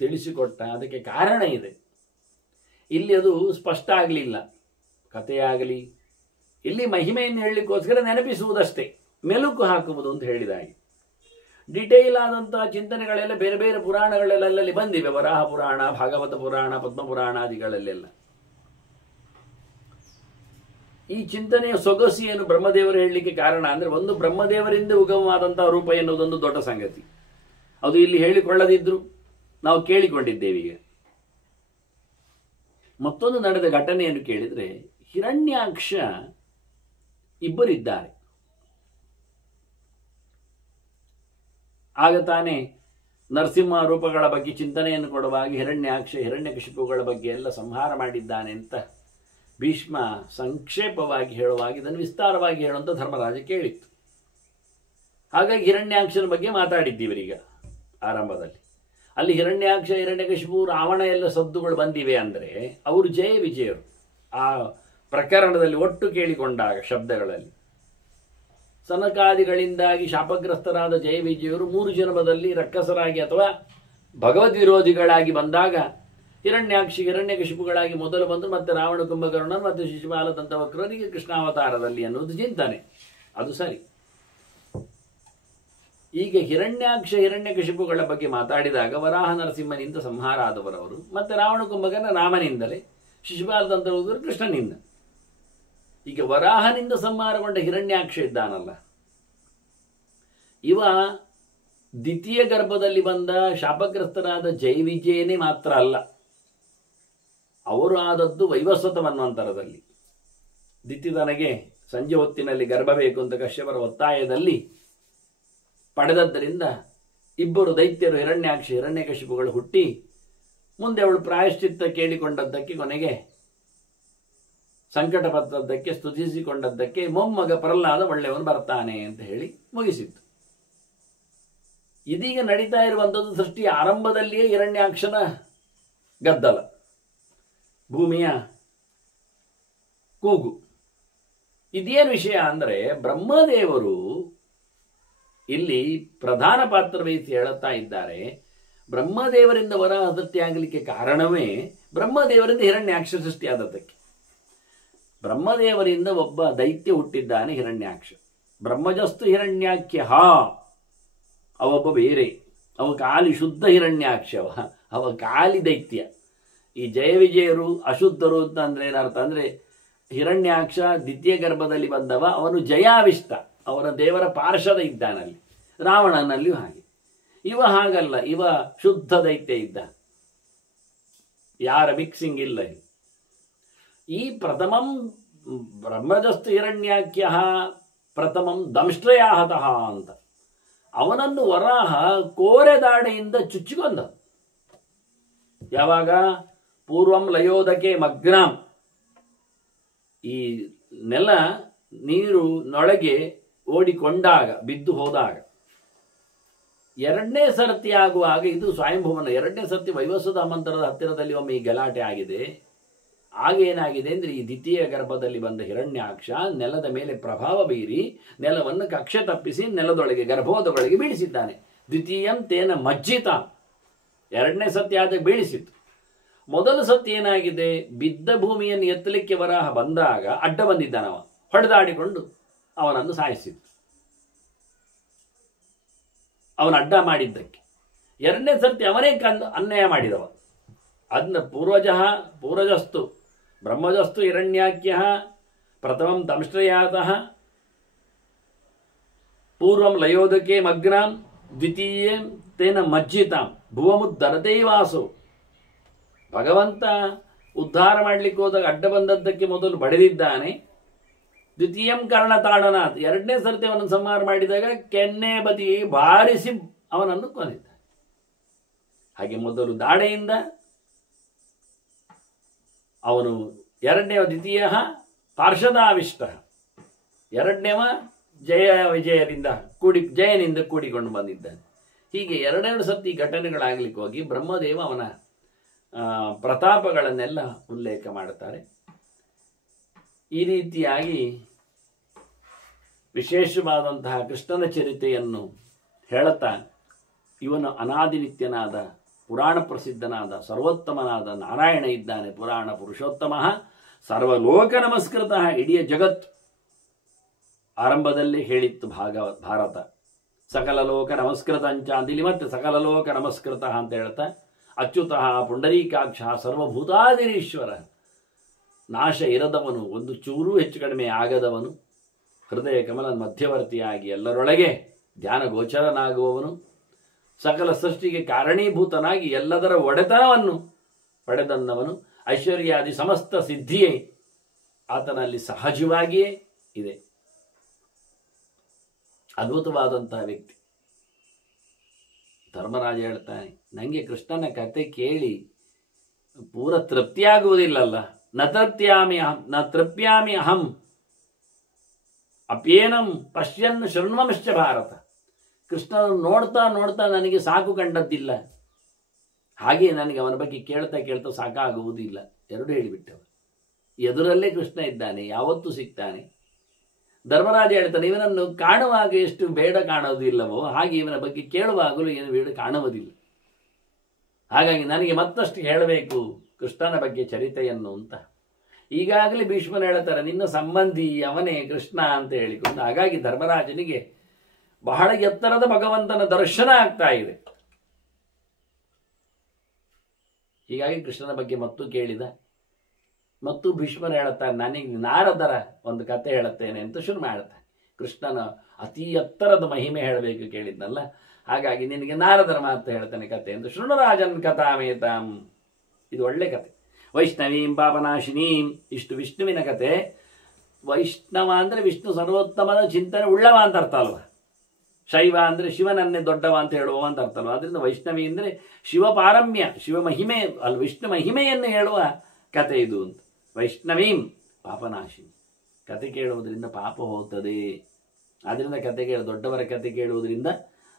ತಿಳಿಸಿಕೊಟ್ಟ. ಅದಕ್ಕೆ ಕಾರಣ ಇದೆ. ಇಲ್ಲಿ ಅದು ಸ್ಪಷ್ಟ ಆಗಲಿಲ್ಲ, ಕಥೆಯಾಗಲಿ. ಇಲ್ಲಿ ಮಹಿಮೆಯನ್ನು ಹೇಳಲಿಕ್ಕೋಸ್ಕರ ನೆನಪಿಸುವುದಷ್ಟೇ, ಮೆಲುಕು ಹಾಕುವುದು ಅಂತ ಹೇಳಿದಾಗೆ. ಡಿಟೇಲ್ ಆದಂತಹ ಚಿಂತನೆಗಳೆಲ್ಲ ಬೇರೆ ಬೇರೆ ಪುರಾಣಗಳಲ್ಲೆಲ್ಲ ಬಂದಿವೆ. ವರಾಹ ಪುರಾಣ, ಭಾಗವತ ಪುರಾಣ, ಪದ್ಮಪುರಾಣಾದಿಗಳಲ್ಲೆಲ್ಲ. ಈ ಚಿಂತನೆಯ ಸೊಗಸು ಏನು ಬ್ರಹ್ಮದೇವರು ಹೇಳಲಿಕ್ಕೆ ಕಾರಣ ಅಂದರೆ, ಒಂದು ಬ್ರಹ್ಮದೇವರಿಂದ ಉಗಮವಾದಂತಹ ರೂಪ ಎನ್ನುವುದೊಂದು ದೊಡ್ಡ ಸಂಗತಿ. ಅದು ಇಲ್ಲಿ ಹೇಳಿಕೊಳ್ಳದಿದ್ರು ನಾವು ಕೇಳಿಕೊಂಡಿದ್ದೇವೆ. ಈಗ ಮತ್ತೊಂದು ನಡೆದ ಘಟನೆಯನ್ನು ಕೇಳಿದರೆ, ಹಿರಣ್ಯಾಕ್ಷ ಇಬ್ಬರಿದ್ದಾರೆ. ಆಗ ತಾನೇ ನರಸಿಂಹ ರೂಪಗಳ ಬಗ್ಗೆ ಚಿಂತನೆಯನ್ನು ಕೊಡುವಾಗ ಹಿರಣ್ಯಾಕ್ಷ ಹಿರಣ್ಯಕಶಿಪುಗಳ ಬಗ್ಗೆ ಎಲ್ಲ ಸಂಹಾರ ಮಾಡಿದ್ದಾನೆ ಅಂತ ಭೀಷ್ಮ ಸಂಕ್ಷೇಪವಾಗಿ ಹೇಳುವಾಗ ಇದನ್ನು ವಿಸ್ತಾರವಾಗಿ ಹೇಳುವಂಥ ಧರ್ಮರಾಜ ಕೇಳಿತ್ತು. ಹಾಗಾಗಿ ಹಿರಣ್ಯಾಕ್ಷನ ಬಗ್ಗೆ ಮಾತಾಡಿದ್ದೀವರೀಗ ಆರಂಭದಲ್ಲಿ. ಅಲ್ಲಿ ಹಿರಣ್ಯಾಕ್ಷ ಹಿರಣ್ಯಕಶಿಪು ರಾವಣ ಎಲ್ಲ ಸದ್ದುಗಳು ಬಂದಿವೆ ಅಂದರೆ ಅವರು ಜಯ ವಿಜಯರು. ಆ ಪ್ರಕರಣದಲ್ಲಿ ಒಟ್ಟು ಕೇಳಿಕೊಂಡಾಗ ಶಬ್ದಗಳಲ್ಲಿ ಸನಕಾದಿಗಳಿಂದಾಗಿ ಶಾಪಗ್ರಸ್ತರಾದ ಜಯ ವಿಜಯರು 3 ಜನ್ಮದಲ್ಲಿ ರಕ್ಕಸರಾಗಿ ಅಥವಾ ಭಗವದ್ ವಿರೋಧಿಗಳಾಗಿ ಬಂದಾಗ ಹಿರಣ್ಯಾಕ್ಷಿ ಹಿರಣ್ಯಕಶಿಪುಗಳಾಗಿ ಮೊದಲು ಬಂದು ಮತ್ತೆ ರಾವಣ ಕುಂಭಕರ್ಣ ಮತ್ತು ಶಿಶುಪಾಲ ದಂತವಕ್ರರಿಗೆ ಕೃಷ್ಣಾವತಾರದಲ್ಲಿ ಅನ್ನೋದು ಚಿಂತನೆ. ಅದು ಸರಿ. ಈಗ ಹಿರಣ್ಯಾಕ್ಷ ಹಿರಣ್ಯಕಶಿಪುಗಳ ಬಗ್ಗೆ ಮಾತಾಡಿದಾಗ ವರಾಹ ನರಸಿಂಹನಿಂದ ಸಂಹಾರ ಆದವರವರು, ಮತ್ತೆ ರಾವಣ ಕುಂಭಕರ್ಣ ರಾಮನಿಂದಲೇ, ಶಿಶುಪಾಲ ದಂತವಕ್ರ ಕೃಷ್ಣನಿಂದ. ಈಗ ವರಾಹನಿಂದ ಸಂಹಾರಗೊಂಡ ಹಿರಣ್ಯಾಕ್ಷ ಇದ್ದಾನಲ್ಲ, ಇವ ದ್ವಿತೀಯ ಗರ್ಭದಲ್ಲಿ ಬಂದ ಶಾಪಗ್ರಸ್ತರಾದ ಜಯವಿಜಯನೇ ಮಾತ್ರ ಅಲ್ಲ, ಅವರು ಆದದ್ದು ವೈವಸ್ವತ ಮನ್ವಂತರದಲ್ಲಿ. ದಿತಿತನಗೆ ಸಂಜೆ ಹೊತ್ತಿನಲ್ಲಿ ಗರ್ಭ ಬೇಕು ಅಂತ ಕಶ್ಯಪರ ಒತ್ತಾಯದಲ್ಲಿ ಪಡೆದದ್ದರಿಂದ ಇಬ್ಬರು ದೈತ್ಯರು ಹಿರಣ್ಯಾಕ್ಷ ಹಿರಣ್ಯಕಶಿಪುಗಳು ಹುಟ್ಟಿ, ಮುಂದೆ ಅವಳು ಪ್ರಾಯಶ್ಚಿತ್ತ ಕೇಳಿಕೊಂಡದ್ದಕ್ಕೆ, ಕೊನೆಗೆ ಸಂಕಟ ಪಟ್ಟದ್ದಕ್ಕೆ, ಸ್ತುತಿಸಿಕೊಂಡದ್ದಕ್ಕೆ ಮೊಮ್ಮಗ ಪ್ರಹ್ಲಾದ ಒಳ್ಳೆಯವನು ಬರ್ತಾನೆ ಅಂತ ಹೇಳಿ ಮುಗಿಸಿತ್ತು. ಇದೀಗ ನಡೀತಾ ಇರುವಂಥದ್ದು ಸೃಷ್ಟಿಯ ಆರಂಭದಲ್ಲಿಯೇ ಹಿರಣ್ಯಾಕ್ಷನ ಗದ್ದಲ, ಭೂಮಿಯ ಕೂಗು. ಇದೇನು ವಿಷಯ ಅಂದರೆ, ಬ್ರಹ್ಮದೇವರು ಇಲ್ಲಿ ಪ್ರಧಾನ ಪಾತ್ರ ವಹಿಸಿ ಹೇಳುತ್ತಾ ಇದ್ದಾರೆ. ಬ್ರಹ್ಮದೇವರಿಂದ ವರಾಹ ಸೃಷ್ಟಿಯಾಗಲಿಕ್ಕೆ ಕಾರಣವೇ ಬ್ರಹ್ಮದೇವರಿಂದ ಹಿರಣ್ಯಾಕ್ಷ ಸೃಷ್ಟಿಯಾದದ್ದಕ್ಕೆ. ಬ್ರಹ್ಮದೇವರಿಂದ ಒಬ್ಬ ದೈತ್ಯ ಹುಟ್ಟಿದ್ದಾನೆ ಹಿರಣ್ಯಾಕ್ಷ. ಬ್ರಹ್ಮಜಸ್ತು ಹಿರಣ್ಯಾಖ್ಯ, ಅವೊಬ್ಬ ಬೇರೆ, ಅವ ಕಾಲಿ ಶುದ್ಧ ಹಿರಣ್ಯಾಕ್ಷ, ಅವ ಕಾಲಿ ದೈತ್ಯ. ಈ ಜಯ ವಿಜಯರು ಅಶುದ್ಧರು ಅಂತ ಅಂದ್ರೆ ಏನರ್ಥ ಅಂದ್ರೆ, ಹಿರಣ್ಯಾಕ್ಷ ದ್ವಿತೀಯ ಗರ್ಭದಲ್ಲಿ ಬಂದವ, ಅವನು ಜಯಾವಿಷ್ಟ, ಅವರ ದೇವರ ಪಾರ್ಷದ ಇದ್ದಾನಲ್ಲಿ, ರಾವಣನಲ್ಲಿಯೂ ಹಾಗೆ. ಇವ ಹಾಗಲ್ಲ, ಇವ ಶುದ್ಧ ದೈತ್ಯ ಇದ್ದ, ಯಾರ ಮಿಕ್ಸಿಂಗ್ ಇಲ್ಲ. ಈ ಪ್ರಥಮಂ ಬ್ರಹ್ಮಜಸ್ತು ಹಿರಣ್ಯಾಖ್ಯ ಪ್ರಥಮಂ ದಂಷ್ಟ್ರಯಾಹತಃ ಅಂತ, ಅವನನ್ನು ವರಾಹ ಕೋರೆದಾಡೆಯಿಂದ ಚುಚ್ಚಿಕೊಂಡ. ಯಾವಾಗ? ಪೂರ್ವಂ ಲಯೋದಕೆ ಮಗ್ನಾಂ, ಈ ನೆಲ ನೀರು ನೊಳಗೆ ಓಡಿಕೊಂಡಾಗ, ಬಿದ್ದು ಹೋದಾಗ. ಎರಡನೇ ಸರ್ತಿ ಆಗುವಾಗ, ಇದು ಸ್ವಯಂಭುವನ ಎರಡನೇ ಸರ್ತಿ ವೈವಸ್ವತ ಮಂತ್ರದ ಹತ್ತಿರದಲ್ಲಿ ಒಮ್ಮೆ ಈ ಗಲಾಟೆ ಆಗಿದೆ. ಆಗೇನಾಗಿದೆ ಅಂದರೆ, ಈ ದ್ವಿತೀಯ ಗರ್ಭದಲ್ಲಿ ಬಂದ ಹಿರಣ್ಯಾಕ್ಷ ನೆಲದ ಮೇಲೆ ಪ್ರಭಾವ ಬೀರಿ ನೆಲವನ್ನು ಕಕ್ಷೆ ತಪ್ಪಿಸಿ ನೆಲದೊಳಗೆ ಗರ್ಭೋದೊಳಗೆ ಬೀಳಿಸಿದ್ದಾನೆ. ದ್ವಿತೀಯಂ ತೇನ ಮಜ್ಜಿತ, ಎರಡನೇ ಸತ್ಯ ಆದ ಬೀಳಿಸಿತ್ತು. ಮೊದಲು ಸತ್ಯ ಏನಾಗಿದೆ, ಬಿದ್ದ ಭೂಮಿಯನ್ನು ಎತ್ತಲಿಕ್ಕೆ ವರಾಹ ಬಂದಾಗ ಅಡ್ಡ ಬಂದಿದ್ದಾನವ, ಹೊಡೆದಾಡಿಕೊಂಡು ಅವನನ್ನು ಸಾಯಿಸಿತ್ತು, ಅವನ ಅಡ್ಡ ಮಾಡಿದ್ದಕ್ಕೆ. ಎರಡನೇ ಸರ್ತಿ ಅವನೇ ಅನ್ಯಾಯ ಮಾಡಿದವ. ಅದನ್ನ ಪೂರ್ವಜಸ್ತು ಬ್ರಹ್ಮಜಸ್ತು ಹಿರಣ್ಯಾಖ್ಯ ಪ್ರಥಮಂ ದಂಷ್ಟ್ರಯಾತಃ ಪೂರ್ವಂ ಲಯೋದಕೆ ಮಗ್ನಾಂ ದ್ವಿತೀಯಂ ತೇನ ಮಜ್ಜಿತಾಂ ಭುವಮುದ್ಧರತೈವಾಸು. ಭಗವಂತ ಉದ್ಧಾರ ಮಾಡಲಿಕ್ಕೆ ಹೋದಾಗ ಅಡ್ಡ ಬಂದದ್ದಕ್ಕೆ ಮೊದಲು ಬಡಿದಿದ್ದಾನೆ. ದ್ವಿತೀಯಂ ಕರ್ಣತಾಡನಾಥ್, ಎರಡನೇ ಸರ್ತಿ ಅವನನ್ನು ಸಂಹಾರ ಮಾಡಿದಾಗ ಕೆನ್ನೆ ಬದಿ ಬಾರಿಸಿ ಅವನನ್ನು ಕೊಂದಿದ್ದಾನೆ. ಹಾಗೆ ಮೊದಲು ದಾಡೆಯಿಂದ ಅವನು, ಎರಡನೇವ ದ್ವಿತೀಯ ಪಾರ್ಷದಾವಿಷ್ಟ, ಎರಡನೇವ ಜಯ ವಿಜಯರಿಂದ ಜಯನಿಂದ ಕೂಡಿಕೊಂಡು ಬಂದಿದ್ದಾನೆ. ಹೀಗೆ ಎರಡೆರಡು ಸತಿ ಘಟನೆಗಳಾಗಲಿಕ್ಕೆ ಹೋಗಿ ಬ್ರಹ್ಮದೇವ ಅವನ ಪ್ರತಾಪಗಳನ್ನೆಲ್ಲ ಉಲ್ಲೇಖ ಮಾಡುತ್ತಾರೆ. ಈ ರೀತಿಯಾಗಿ ವಿಶೇಷವಾದಂತಹ ಕೃಷ್ಣನ ಚರಿತೆಯನ್ನು ಹೇಳುತ್ತಾ, ಇವನು ಅನಾದಿನಿತ್ಯನಾದ ಪುರಾಣ ಪ್ರಸಿದ್ಧನಾದ ಸರ್ವೋತ್ತಮನಾದ ನಾರಾಯಣ ಇದ್ದಾನೆ. ಪುರಾಣ ಪುರುಷೋತ್ತಮ ಸರ್ವಲೋಕ ನಮಸ್ಕೃತ, ಇಡೀ ಜಗತ್ ಆರಂಭದಲ್ಲಿ ಹೇಳಿತ್ತು ಭಾರತ. ಸಕಲ ಲೋಕ ನಮಸ್ಕೃತಂಚ ಅಂದಿಲ್ಲಿ ಮತ್ತೆ ಸಕಲ ಲೋಕ ನಮಸ್ಕೃತ ಅಂತ ಹೇಳ್ತಾ, ಅಚ್ಯುತಃ ಪುಂಡರೀಕಾಕ್ಷ ಸರ್ವಭೂತಾದಿರೀಶ್ವರ, ನಾಶ ಇರದವನು, ಒಂದು ಚೂರು ಹೆಚ್ಚು ಕಡಿಮೆ ಆಗದವನು, ಹೃದಯ ಕಮಲ ಮಧ್ಯವರ್ತಿಯಾಗಿ ಎಲ್ಲರೊಳಗೆ ಧ್ಯಾನ ಗೋಚರನಾಗುವವನು, ಸಕಲ ಸೃಷ್ಟಿಗೆ ಕಾರಣೀಭೂತನಾಗಿ ಎಲ್ಲದರ ಒಡೆತನವನ್ನು ಪಡೆದನ್ನವನು, ಐಶ್ವರ್ಯಾದಿ ಸಮಸ್ತ ಸಿದ್ಧಿಯೇ ಆತನಲ್ಲಿ ಸಹಜವಾಗಿಯೇ ಇದೆ. ಅದ್ಭುತವಾದಂತಹ ವ್ಯಕ್ತಿ. ಧರ್ಮರಾಜ ಹೇಳ್ತಾನೆ, ನನಗೆ ಕೃಷ್ಣನ ಕತೆ ಕೇಳಿ ಪೂರ ತೃಪ್ತಿಯಾಗುವುದಿಲ್ಲಲ್ಲ. ನ ತೃಪ್ಯಾಮಿ ಅಹಂ ಅಪ್ಯೇನಂ ಪಶ್ಯನ್ ಶೃಣ್ವಂಶ್ಚ ಭಾರತ. ಕೃಷ್ಣನ ನೋಡ್ತಾ ನೋಡ್ತಾ ನನಗೆ ಸಾಕು ಕಂಡದ್ದಿಲ್ಲ, ಹಾಗೆ ನನಗೆ ಅವನ ಬಗ್ಗೆ ಕೇಳ್ತಾ ಕೇಳ್ತಾ ಸಾಕಾಗುವುದಿಲ್ಲ. ಎರಡು ಹೇಳಿಬಿಟ್ಟವ. ಎದುರಲ್ಲೇ ಕೃಷ್ಣ ಇದ್ದಾನೆ, ಯಾವತ್ತೂ ಸಿಗ್ತಾನೆ. ಧರ್ಮರಾಜ ಹೇಳ್ತಾನೆ, ಇವನನ್ನು ಕಾಣುವಾಗ ಎಷ್ಟು ಬೇಡ ಕಾಣೋದಿಲ್ಲವೋ ಹಾಗೆ ಇವನ ಬಗ್ಗೆ ಕೇಳುವಾಗಲೂ ಏನು ಬೇಡ ಕಾಣುವುದಿಲ್ಲ. ಹಾಗಾಗಿ ನನಗೆ ಮತ್ತಷ್ಟು ಹೇಳಬೇಕು ಕೃಷ್ಣನ ಬಗ್ಗೆ ಚರಿತೆಯನ್ನು ಅಂತ. ಈಗಾಗಲೇ ಭೀಷ್ಮನು ಹೇಳ್ತಾರೆ, ನಿನ್ನ ಸಂಬಂಧಿ ಅವನೇ ಕೃಷ್ಣ ಅಂತ ಹೇಳಿಕೊಂಡು. ಹಾಗಾಗಿ ಧರ್ಮರಾಜನಿಗೆ ಬಹಳ ಎತ್ತರದ ಭಗವಂತನ ದರ್ಶನ ಆಗ್ತಾ ಇದೆ. ಹೀಗಾಗಿ ಕೃಷ್ಣನ ಬಗ್ಗೆ ಮತ್ತು ಕೇಳಿದ. ಮತ್ತು ಭೀಷ್ಮನು ಹೇಳುತ್ತಾರೆ, ನನಗೆ ನಾರದರ ಒಂದು ಕತೆ ಹೇಳುತ್ತೇನೆ ಅಂತ ಶುರು ಮಾಡುತ್ತಾರೆ. ಕೃಷ್ಣನ ಅತಿ ಎತ್ತರದ ಮಹಿಮೆ ಹೇಳಬೇಕು ಕೇಳಿದ್ನಲ್ಲ, ಹಾಗಾಗಿ ನಿನಗೆ ನಾರದರ ಮಾತು ಹೇಳ್ತಾನೆ ಕತೆ ಅಂತ. ಶೃಣುರಾಜನ್ ಕಥಾಮೇತಾಂ, ಇದು ಒಳ್ಳೆ ಕತೆ. ವೈಷ್ಣವೀಂ ಪಾಪನಾಶಿನೀಂ, ಇಷ್ಟು ವಿಷ್ಣುವಿನ ಕತೆ. ವೈಷ್ಣವ ಅಂದರೆ ವಿಷ್ಣು ಸರ್ವೋತ್ತಮದ ಚಿಂತನೆ ಉಳ್ಳವ ಅಂತ ಅರ್ಥ ಅಲ್ವ. ಶೈವ ಅಂದರೆ ಶಿವನನ್ನೇ ದೊಡ್ಡವ ಅಂತ ಹೇಳುವ ಅಂತ ಅರ್ಥ ಅಲ್ವ. ಅದರಿಂದ ವೈಷ್ಣವಿ ಅಂದರೆ ಶಿವ ಪಾರಮ್ಯ, ಶಿವ ಮಹಿಮೆ ಅಲ್ಲ, ವಿಷ್ಣು ಮಹಿಮೆಯನ್ನು ಹೇಳುವ ಕತೆ ಇದು ಅಂತ. ವೈಷ್ಣವೀಂ ಪಾಪನಾಶಿನಿ, ಕತೆ ಕೇಳುವುದರಿಂದ ಪಾಪ ಹೋಗ್ತದೆ. ಆದ್ದರಿಂದ ಕತೆ ದೊಡ್ಡವರ ಕತೆ ಕೇಳುವುದರಿಂದ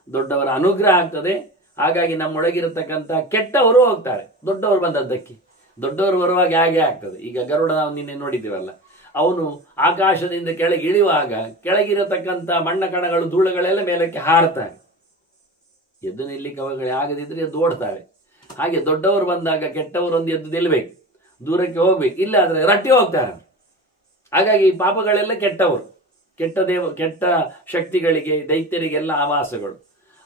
ದೊಡ್ಡವರ ಅನುಗ್ರಹ ಆಗ್ತದೆ. ಹಾಗಾಗಿ ನಮ್ಮೊಳಗಿರತಕ್ಕಂಥ ಕೆಟ್ಟವರು ಹೋಗ್ತಾರೆ ದೊಡ್ಡವರು ಬಂದದ್ದಕ್ಕೆ. ದೊಡ್ಡವರು ಬರುವಾಗ ಹೇಗೆ ಆಗ್ತದೆ? ಈಗ ಗರುಡ ನಾವು ನಿನ್ನೆ ನೋಡಿದ್ದೀವಲ್ಲ, ಅವನು ಆಕಾಶದಿಂದ ಕೆಳಗೆ ಇಳಿಯುವಾಗ ಕೆಳಗಿರತಕ್ಕಂಥ ಮಣ್ಣ ಕಣಗಳು ಧೂಳುಗಳೆಲ್ಲ ಮೇಲಕ್ಕೆ ಹಾರ್ತಾರೆ. ಎದ್ದು ನಿಲ್ಲಿಕ್ಕೆ ಅವುಗಳು ಆಗದಿದ್ರೆ ಎದ್ದು ಓಡ್ತಾರೆ. ಹಾಗೆ ದೊಡ್ಡವರು ಬಂದಾಗ ಕೆಟ್ಟವರು ಒಂದು ಎದ್ದು ನಿಲ್ಲಬೇಕು, ದೂರಕ್ಕೆ ಹೋಗ್ಬೇಕು, ಇಲ್ಲ ಆದರೆ ರಟ್ಟಿ ಹೋಗ್ತಾರೆ. ಹಾಗಾಗಿ ಈ ಪಾಪಗಳೆಲ್ಲ ಕೆಟ್ಟವರು, ಕೆಟ್ಟ ಶಕ್ತಿಗಳಿಗೆ, ದೈತ್ಯರಿಗೆಲ್ಲ ಆವಾಸಗಳು.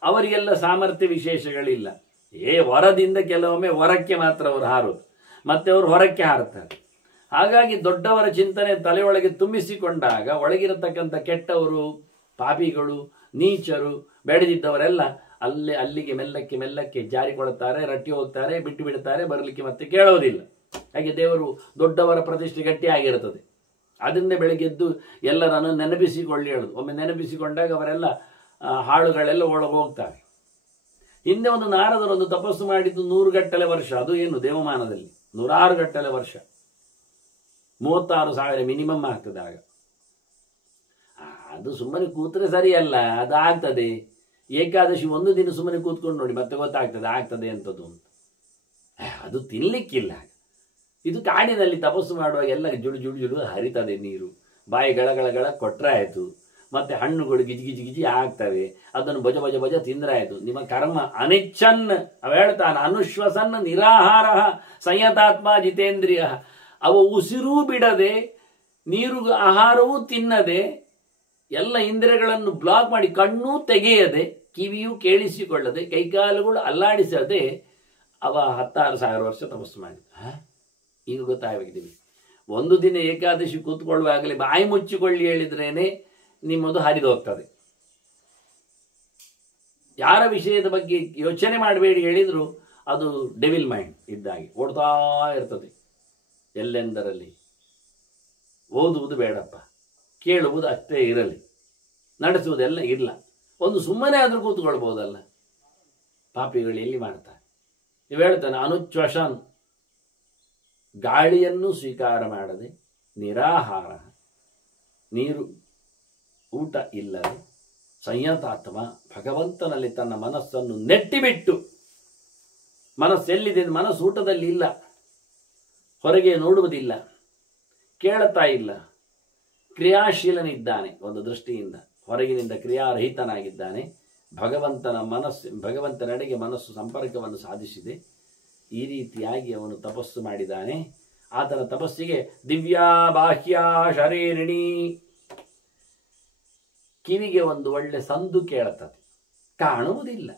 ಅವರಿಗೆಲ್ಲ ಸಾಮರ್ಥ್ಯ ವಿಶೇಷಗಳಿಲ್ಲ. ವರದಿಂದ ಕೆಲವೊಮ್ಮೆ ಹೊರಕ್ಕೆ ಮಾತ್ರ ಅವರು ಹಾರೋದು, ಮತ್ತೆ ಅವರು ಹೊರಕ್ಕೆ ಹಾರುತ್ತಾರೆ. ಹಾಗಾಗಿ ದೊಡ್ಡವರ ಚಿಂತನೆ ತಲೆಯೊಳಗೆ ತುಂಬಿಸಿಕೊಂಡಾಗ ಒಳಗಿರತಕ್ಕಂಥ ಕೆಟ್ಟವರು, ಪಾಪಿಗಳು, ನೀಚರು, ಬೆಳೆದಿದ್ದವರೆಲ್ಲ ಅಲ್ಲಿಗೆ ಮೆಲ್ಲಕ್ಕೆ ಜಾರಿಕೊಳ್ಳುತ್ತಾರೆ, ರಟ್ಟಿ ಹೋಗ್ತಾರೆ, ಬಿಟ್ಟು ಬಿಡುತ್ತಾರೆ, ಬರಲಿಕ್ಕೆ ಮತ್ತೆ ಕೇಳೋದಿಲ್ಲ. ಹಾಗೆ ದೇವರು ದೊಡ್ಡವರ ಪ್ರತಿಷ್ಠೆ ಗಟ್ಟಿಯಾಗಿರುತ್ತದೆ. ಅದರಿಂದ ಬೆಳಗ್ಗೆದ್ದು ಎಲ್ಲರನ್ನು ನೆನಪಿಸಿಕೊಳ್ಳಿ ಹೇಳುದು. ಒಮ್ಮೆ ನೆನಪಿಸಿಕೊಂಡಾಗ ಅವರೆಲ್ಲ ಹಾಳುಗಳೆಲ್ಲ ಒಳಗೆ ಹೋಗ್ತಾರೆ. ಹಿಂದೆ ಒಂದು ನಾರದರೊಂದು ತಪಸ್ಸು ಮಾಡಿದ್ದು 100 ಗಟ್ಟಲೆ ವರ್ಷ. ಅದು ಏನು ದೇವಮಾನದಲ್ಲಿ 106 ಗಟ್ಟಲೆ ವರ್ಷ, 36,000 ಮಿನಿಮಮ್ ಆಗ್ತದೆ. ಆಗ ಅದು ಸುಮ್ಮನೆ ಕೂತ್ರೆ ಸರಿಯಲ್ಲ, ಅದು ಆಗ್ತದೆ. ಏಕಾದಶಿ ಒಂದು ದಿನ ಸುಮ್ಮನೆ ಕೂತ್ಕೊಂಡು ನೋಡಿ, ಮತ್ತೆ ಗೊತ್ತಾಗ್ತದೆ ಆಗ್ತದೆ ಅಂತದ್ದು ಅಂತ. ಅದು ತಿನ್ಲಿಕ್ಕಿಲ್ಲ. ಇದು ಕಾಡಿನಲ್ಲಿ ತಪಸ್ಸು ಮಾಡುವಾಗ ಎಲ್ಲ ಜುಳು ಹರಿತದೆ ನೀರು, ಬಾಯಿ ಗಳಗಳ ಕೊಟ್ರೆ ಆಯ್ತು. ಮತ್ತೆ ಹಣ್ಣುಗಳು ಗಿಜಿ ಆಗ್ತವೆ, ಅದನ್ನು ಭಜ ತಿಂದ್ರೆ ಆಯ್ತು. ನಿಮ್ಮ ಕರ್ಮ ಅನಿಚ್ಛನ್ ಅವ ಹೇಳ್ತಾನೆ, ಅನುಶ್ವಸನ್ ನಿರಾಹಾರ ಸಂಯತಾತ್ಮ ಜಿತೇಂದ್ರಿಯ. ಅವ ಉಸಿರೂ ಬಿಡದೆ, ನೀರು ಆಹಾರವೂ ತಿನ್ನದೆ, ಎಲ್ಲ ಇಂದ್ರಿಯಗಳನ್ನು ಬ್ಲಾಕ್ ಮಾಡಿ, ಕಣ್ಣೂ ತೆಗೆಯದೆ, ಕಿವಿಯೂ ಕೇಳಿಸಿಕೊಳ್ಳದೆ, ಕೈಕಾಲುಗಳು ಅಲ್ಲಾಡಿಸದೆ ಅವ 16,000 ವರ್ಷ ತಪಸ್ಸು ಮಾಡಿದ. ಈಗ ಗೊತ್ತಾಗಿದ್ದೀವಿ. ಒಂದು ದಿನ ಏಕಾದಶಿ ಕೂತ್ಕೊಳ್ಳುವಾಗಲೇ ಬಾಯಿ ಮುಚ್ಚಿಕೊಳ್ಳಿ ಹೇಳಿದ್ರೇನೆ ನಿಮ್ಮದು ಹರಿದು ಹೋಗ್ತದೆ. ಯಾರ ವಿಷಯದ ಬಗ್ಗೆ ಯೋಚನೆ ಮಾಡಬೇಡಿ ಹೇಳಿದ್ರು ಅದು ಡೆವಿಲ್ ಮೈಂಡ್ ಇದ್ದಾಗಿ ಓಡ್ತಾ ಇರ್ತದೆ ಎಲ್ಲೆಂದರಲ್ಲಿ. ಓದುವುದು ಬೇಡಪ್ಪ, ಕೇಳುವುದು ಅಷ್ಟೇ ಇರಲಿ, ನಡೆಸುವುದೆಲ್ಲ ಇಲ್ಲ. ಒಂದು ಸುಮ್ಮನೆ ಆದರೂ ಕೂತ್ಕೊಳ್ಬಹುದಲ್ಲ. ಪಾಪಿಗಳು ಎಲ್ಲಿ ಮಾಡ್ತಾರೆ? ನೀವು ಹೇಳ್ತಾನೆ, ಅನುಚ್ವಶನ್, ಗಾಳಿಯನ್ನು ಸ್ವೀಕಾರ ಮಾಡದೆ, ನಿರಾಹಾರ, ನೀರು ಊಟ ಇಲ್ಲದೆ, ಸಂಯತಾತ್ಮ, ಭಗವಂತನಲ್ಲಿ ತನ್ನ ಮನಸ್ಸನ್ನು ನೆಟ್ಟಿಬಿಟ್ಟು, ಮನಸ್ಸೆಲ್ಲಿದೆ? ಮನಸ್ಸು ಊಟದಲ್ಲಿ ಇಲ್ಲ, ಹೊರಗೆ ನೋಡುವುದಿಲ್ಲ, ಕೇಳುತ್ತಾ ಇಲ್ಲ, ಕ್ರಿಯಾಶೀಲನಿದ್ದಾನೆ. ಒಂದು ದೃಷ್ಟಿಯಿಂದ ಹೊರಗಿನಿಂದ ಕ್ರಿಯಾರಹಿತನಾಗಿದ್ದಾನೆ. ಭಗವಂತನೆಡೆಗೆ ಮನಸ್ಸು ಸಂಪರ್ಕವನ್ನು ಸಾಧಿಸಿದೆ. ಈ ರೀತಿಯಾಗಿ ಅವನು ತಪಸ್ಸು ಮಾಡಿದ್ದಾನೆ. ಆತನ ತಪಸ್ಸಿಗೆ ದಿವ್ಯಾ ಬಾಹ್ಯ ಶರೀರಿಣಿ, ಕಿವಿಗೆ ಒಂದು ಒಳ್ಳೆ ಸಂದು ಕೇಳುತ್ತದೆ, ಕಾಣುವುದಿಲ್ಲ,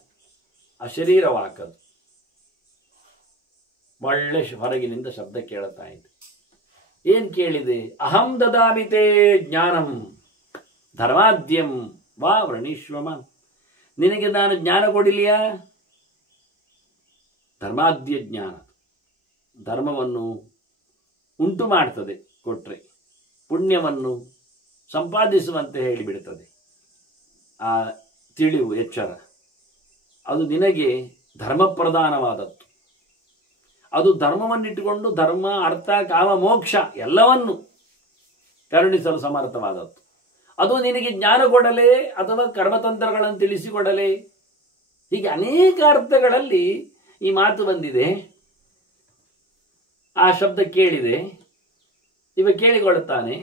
ಅಶರೀರವಾಕದು, ಒಳ್ಳೆ ಹೊರಗಿನಿಂದ ಶಬ್ದ ಕೇಳುತ್ತಾ ಇದೆ. ಏನ್ ಕೇಳಿದೆ? ಅಹಂ ದದಾಮಿತೆ ಜ್ಞಾನಂ ಧರ್ಮಾದ್ಯಂ ವಾ ವೃಣೀಶ್ವಮ. ನಿನಗೆ ನಾನು ಜ್ಞಾನ ಕೊಡಿಲಿಯಾ? ಧರ್ಮಾದ್ಯ ಜ್ಞಾನ, ಧರ್ಮವನ್ನು ಉಂಟು ಮಾಡ್ತದೆ, ಕೊಟ್ರೆ ಪುಣ್ಯವನ್ನು ಸಂಪಾದಿಸುವಂತೆ ಹೇಳಿಬಿಡುತ್ತದೆ. ಆ ತಿಳಿವು, ಎಚ್ಚರ, ಅದು ನಿನಗೆ ಧರ್ಮ ಪ್ರಧಾನವಾದದ್ದು. ಅದು ಧರ್ಮವನ್ನಿಟ್ಟುಕೊಂಡು ಧರ್ಮ, ಅರ್ಥ, ಕಾಮ, ಮೋಕ್ಷ ಎಲ್ಲವನ್ನು ಕರುಣಿಸಲು ಸಮರ್ಥವಾದದ್ದು. ಅದು ನಿನಗೆ ಜ್ಞಾನ ಕೊಡಲೇ ಅಥವಾ ಕರ್ಮತಂತ್ರಗಳನ್ನು ತಿಳಿಸಿಕೊಡಲೇ? ಹೀಗೆ ಅನೇಕ ಅರ್ಥಗಳಲ್ಲಿ ಈ ಮಾತು ಬಂದಿದೆ. ಆ ಶಬ್ದ ಕೇಳಿದೆ, ಇವ ಕೇಳಿಕೊಳ್ಳುತ್ತಾನೆ.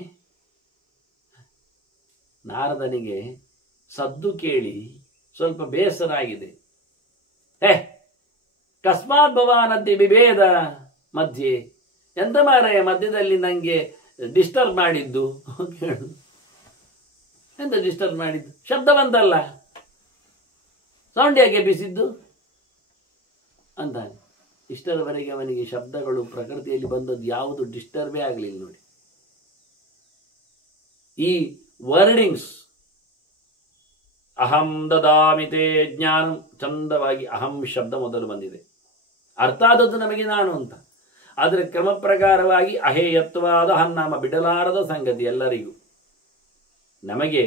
ನಾರದನಿಗೆ ಸದ್ದು ಕೇಳಿ ಸ್ವಲ್ಪ ಬೇಸರ ಆಗಿದೆ. ಕಸ್ಮಾತ್ ಭವಾನದ್ದಿ ಬಿಭೇದ ಮಧ್ಯೆ, ಎಂತ ಮಾರಾಯ ಮಧ್ಯದಲ್ಲಿ ನಂಗೆ ಡಿಸ್ಟರ್ಬ್ ಮಾಡಿದ್ದು ಕೇಳು. ಎಂತ ಡಿಸ್ಟರ್ಬ್ ಮಾಡಿದ್ದು? ಶಬ್ದ ಬಂತಲ್ಲ, ಸೌಂಡ್ ಯಾಕೆ ಎಬ್ಬಿಸಿದ್ದು ಅಂತಾನೆ. ಇಷ್ಟರವರೆಗೆ ಅವನಿಗೆ ಶಬ್ದಗಳು ಪ್ರಕೃತಿಯಲ್ಲಿ ಬಂದದ್ದು ಯಾವುದು ಡಿಸ್ಟರ್ಬೇ ಆಗಲಿಲ್ಲ ನೋಡಿ. ಈ ವರ್ಡಿಂಗ್ಸ್ ಅಹಂ ದದಾಮಿತೆ ಜ್ಞಾನ, ಚಂದವಾಗಿ ಅಹಂ ಶಬ್ದ ಮೊದಲು ಬಂದಿದೆ, ಅರ್ಥ ಆದದ್ದು ನಮಗೆ ನಾನು ಅಂತ. ಆದರೆ ಕ್ರಮ ಪ್ರಕಾರವಾಗಿ ಅಹೇಯತ್ವಾದ ಹನ್ನಾಮ, ಬಿಡಲಾರದ ಸಂಗತಿ ಎಲ್ಲರಿಗೂ. ನಮಗೆ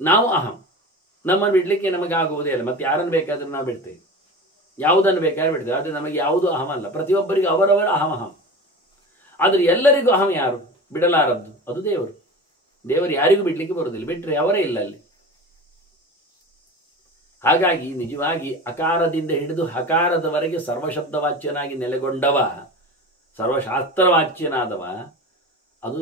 ನಾವು ಅಹಂ, ನಮ್ಮನ್ನು ಬಿಡಲಿಕ್ಕೆ ನಮಗಾಗುವುದೇ ಇಲ್ಲ. ಮತ್ತೆ ಯಾರನ್ನು ಬೇಕಾದ್ರೆ ನಾವು ಬಿಡ್ತೇವೆ, ಯಾವುದನ್ನು ಬೇಕಾದ್ರೆ ಬಿಡ್ತೇವೆ. ಆದರೆ ನಮಗೆ ಯಾವುದು ಅಹಂ ಅಲ್ಲ. ಪ್ರತಿಯೊಬ್ಬರಿಗೂ ಅವರವರ ಅಹಂ. ಆದರೆ ಎಲ್ಲರಿಗೂ ಅಹಂ ಯಾರು ಬಿಡಲಾರದ್ದು? ಅದು ದೇವರು. ದೇವರು ಯಾರಿಗೂ ಬಿಡ್ಲಿಕ್ಕೆ ಬರುವುದಿಲ್ಲ, ಬಿಟ್ಟರೆ ಅವರೇ ಇಲ್ಲ ಅಲ್ಲಿ. ಹಾಗಾಗಿ ನಿಜವಾಗಿ ಅಕಾರದಿಂದ ಹಿಡಿದು ಹಕಾರದವರೆಗೆ ಸರ್ವಶಬ್ದವಾಚ್ಯನಾಗಿ ನೆಲೆಗೊಂಡವ, ಸರ್ವಶಾಸ್ತ್ರವಾಚ್ಯನಾದವ ಅದು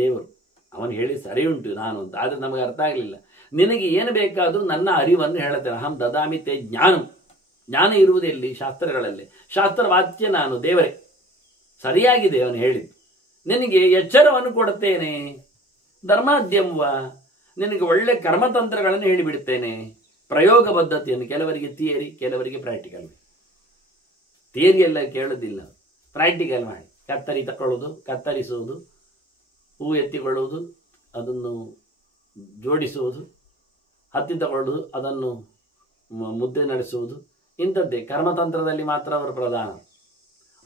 ದೇವರು. ಅವನು ಹೇಳಿ ಸರಿ ಉಂಟು ನಾನು ಅಂತ. ಆದರೆ ನಮಗೆ ಅರ್ಥ ಆಗಲಿಲ್ಲ. ನಿನಗೆ ಏನು ಬೇಕಾದರೂ ನನ್ನ ಅರಿವನ್ನು ಹೇಳುತ್ತೇನೆ. ಅಹಂ ದದಾಮಿತೆ ಜ್ಞಾನಂ, ಜ್ಞಾನ ಇರುವುದೆಲ್ಲಿ? ಶಾಸ್ತ್ರಗಳಲ್ಲಿ. ಶಾಸ್ತ್ರವಾಚ್ಯ ನಾನು ದೇವರೇ, ಸರಿಯಾಗಿದೆ ಅವನು ಹೇಳಿದ್ದು. ನಿನಗೆ ಎಚ್ಚರವನ್ನು ಕೊಡುತ್ತೇನೆ, ಧರ್ಮಾದ್ಯಂವ, ನಿನಗೆ ಒಳ್ಳೆ ಕರ್ಮತಂತ್ರಗಳನ್ನು ಹೇಳಿಬಿಡುತ್ತೇನೆ. ಪ್ರಯೋಗ ಪದ್ಧತಿಯನ್ನು, ಕೆಲವರಿಗೆ ಥಿಯರಿ, ಕೆಲವರಿಗೆ ಪ್ರಾಕ್ಟಿಕಲ್. ಥಿಯರಿ ಎಲ್ಲ ಕೇಳೋದಿಲ್ಲ, ಪ್ರಾಕ್ಟಿಕಲ್ ಮಾಡಿ. ಕತ್ತರಿ ತಗೊಳ್ಳೋದು, ಕತ್ತರಿಸುವುದು, ಹೂ ಎತ್ತಿಕೊಳ್ಳುವುದು, ಅದನ್ನು ಜೋಡಿಸುವುದು, ಹತ್ತಿ ತಗೊಳ್ಳುವುದು, ಅದನ್ನು ಮುದ್ದೆ ನಡೆಸುವುದು, ಇಂಥದ್ದೇ ಕರ್ಮತಂತ್ರದಲ್ಲಿ ಮಾತ್ರ ಅವರು ಪ್ರಧಾನ.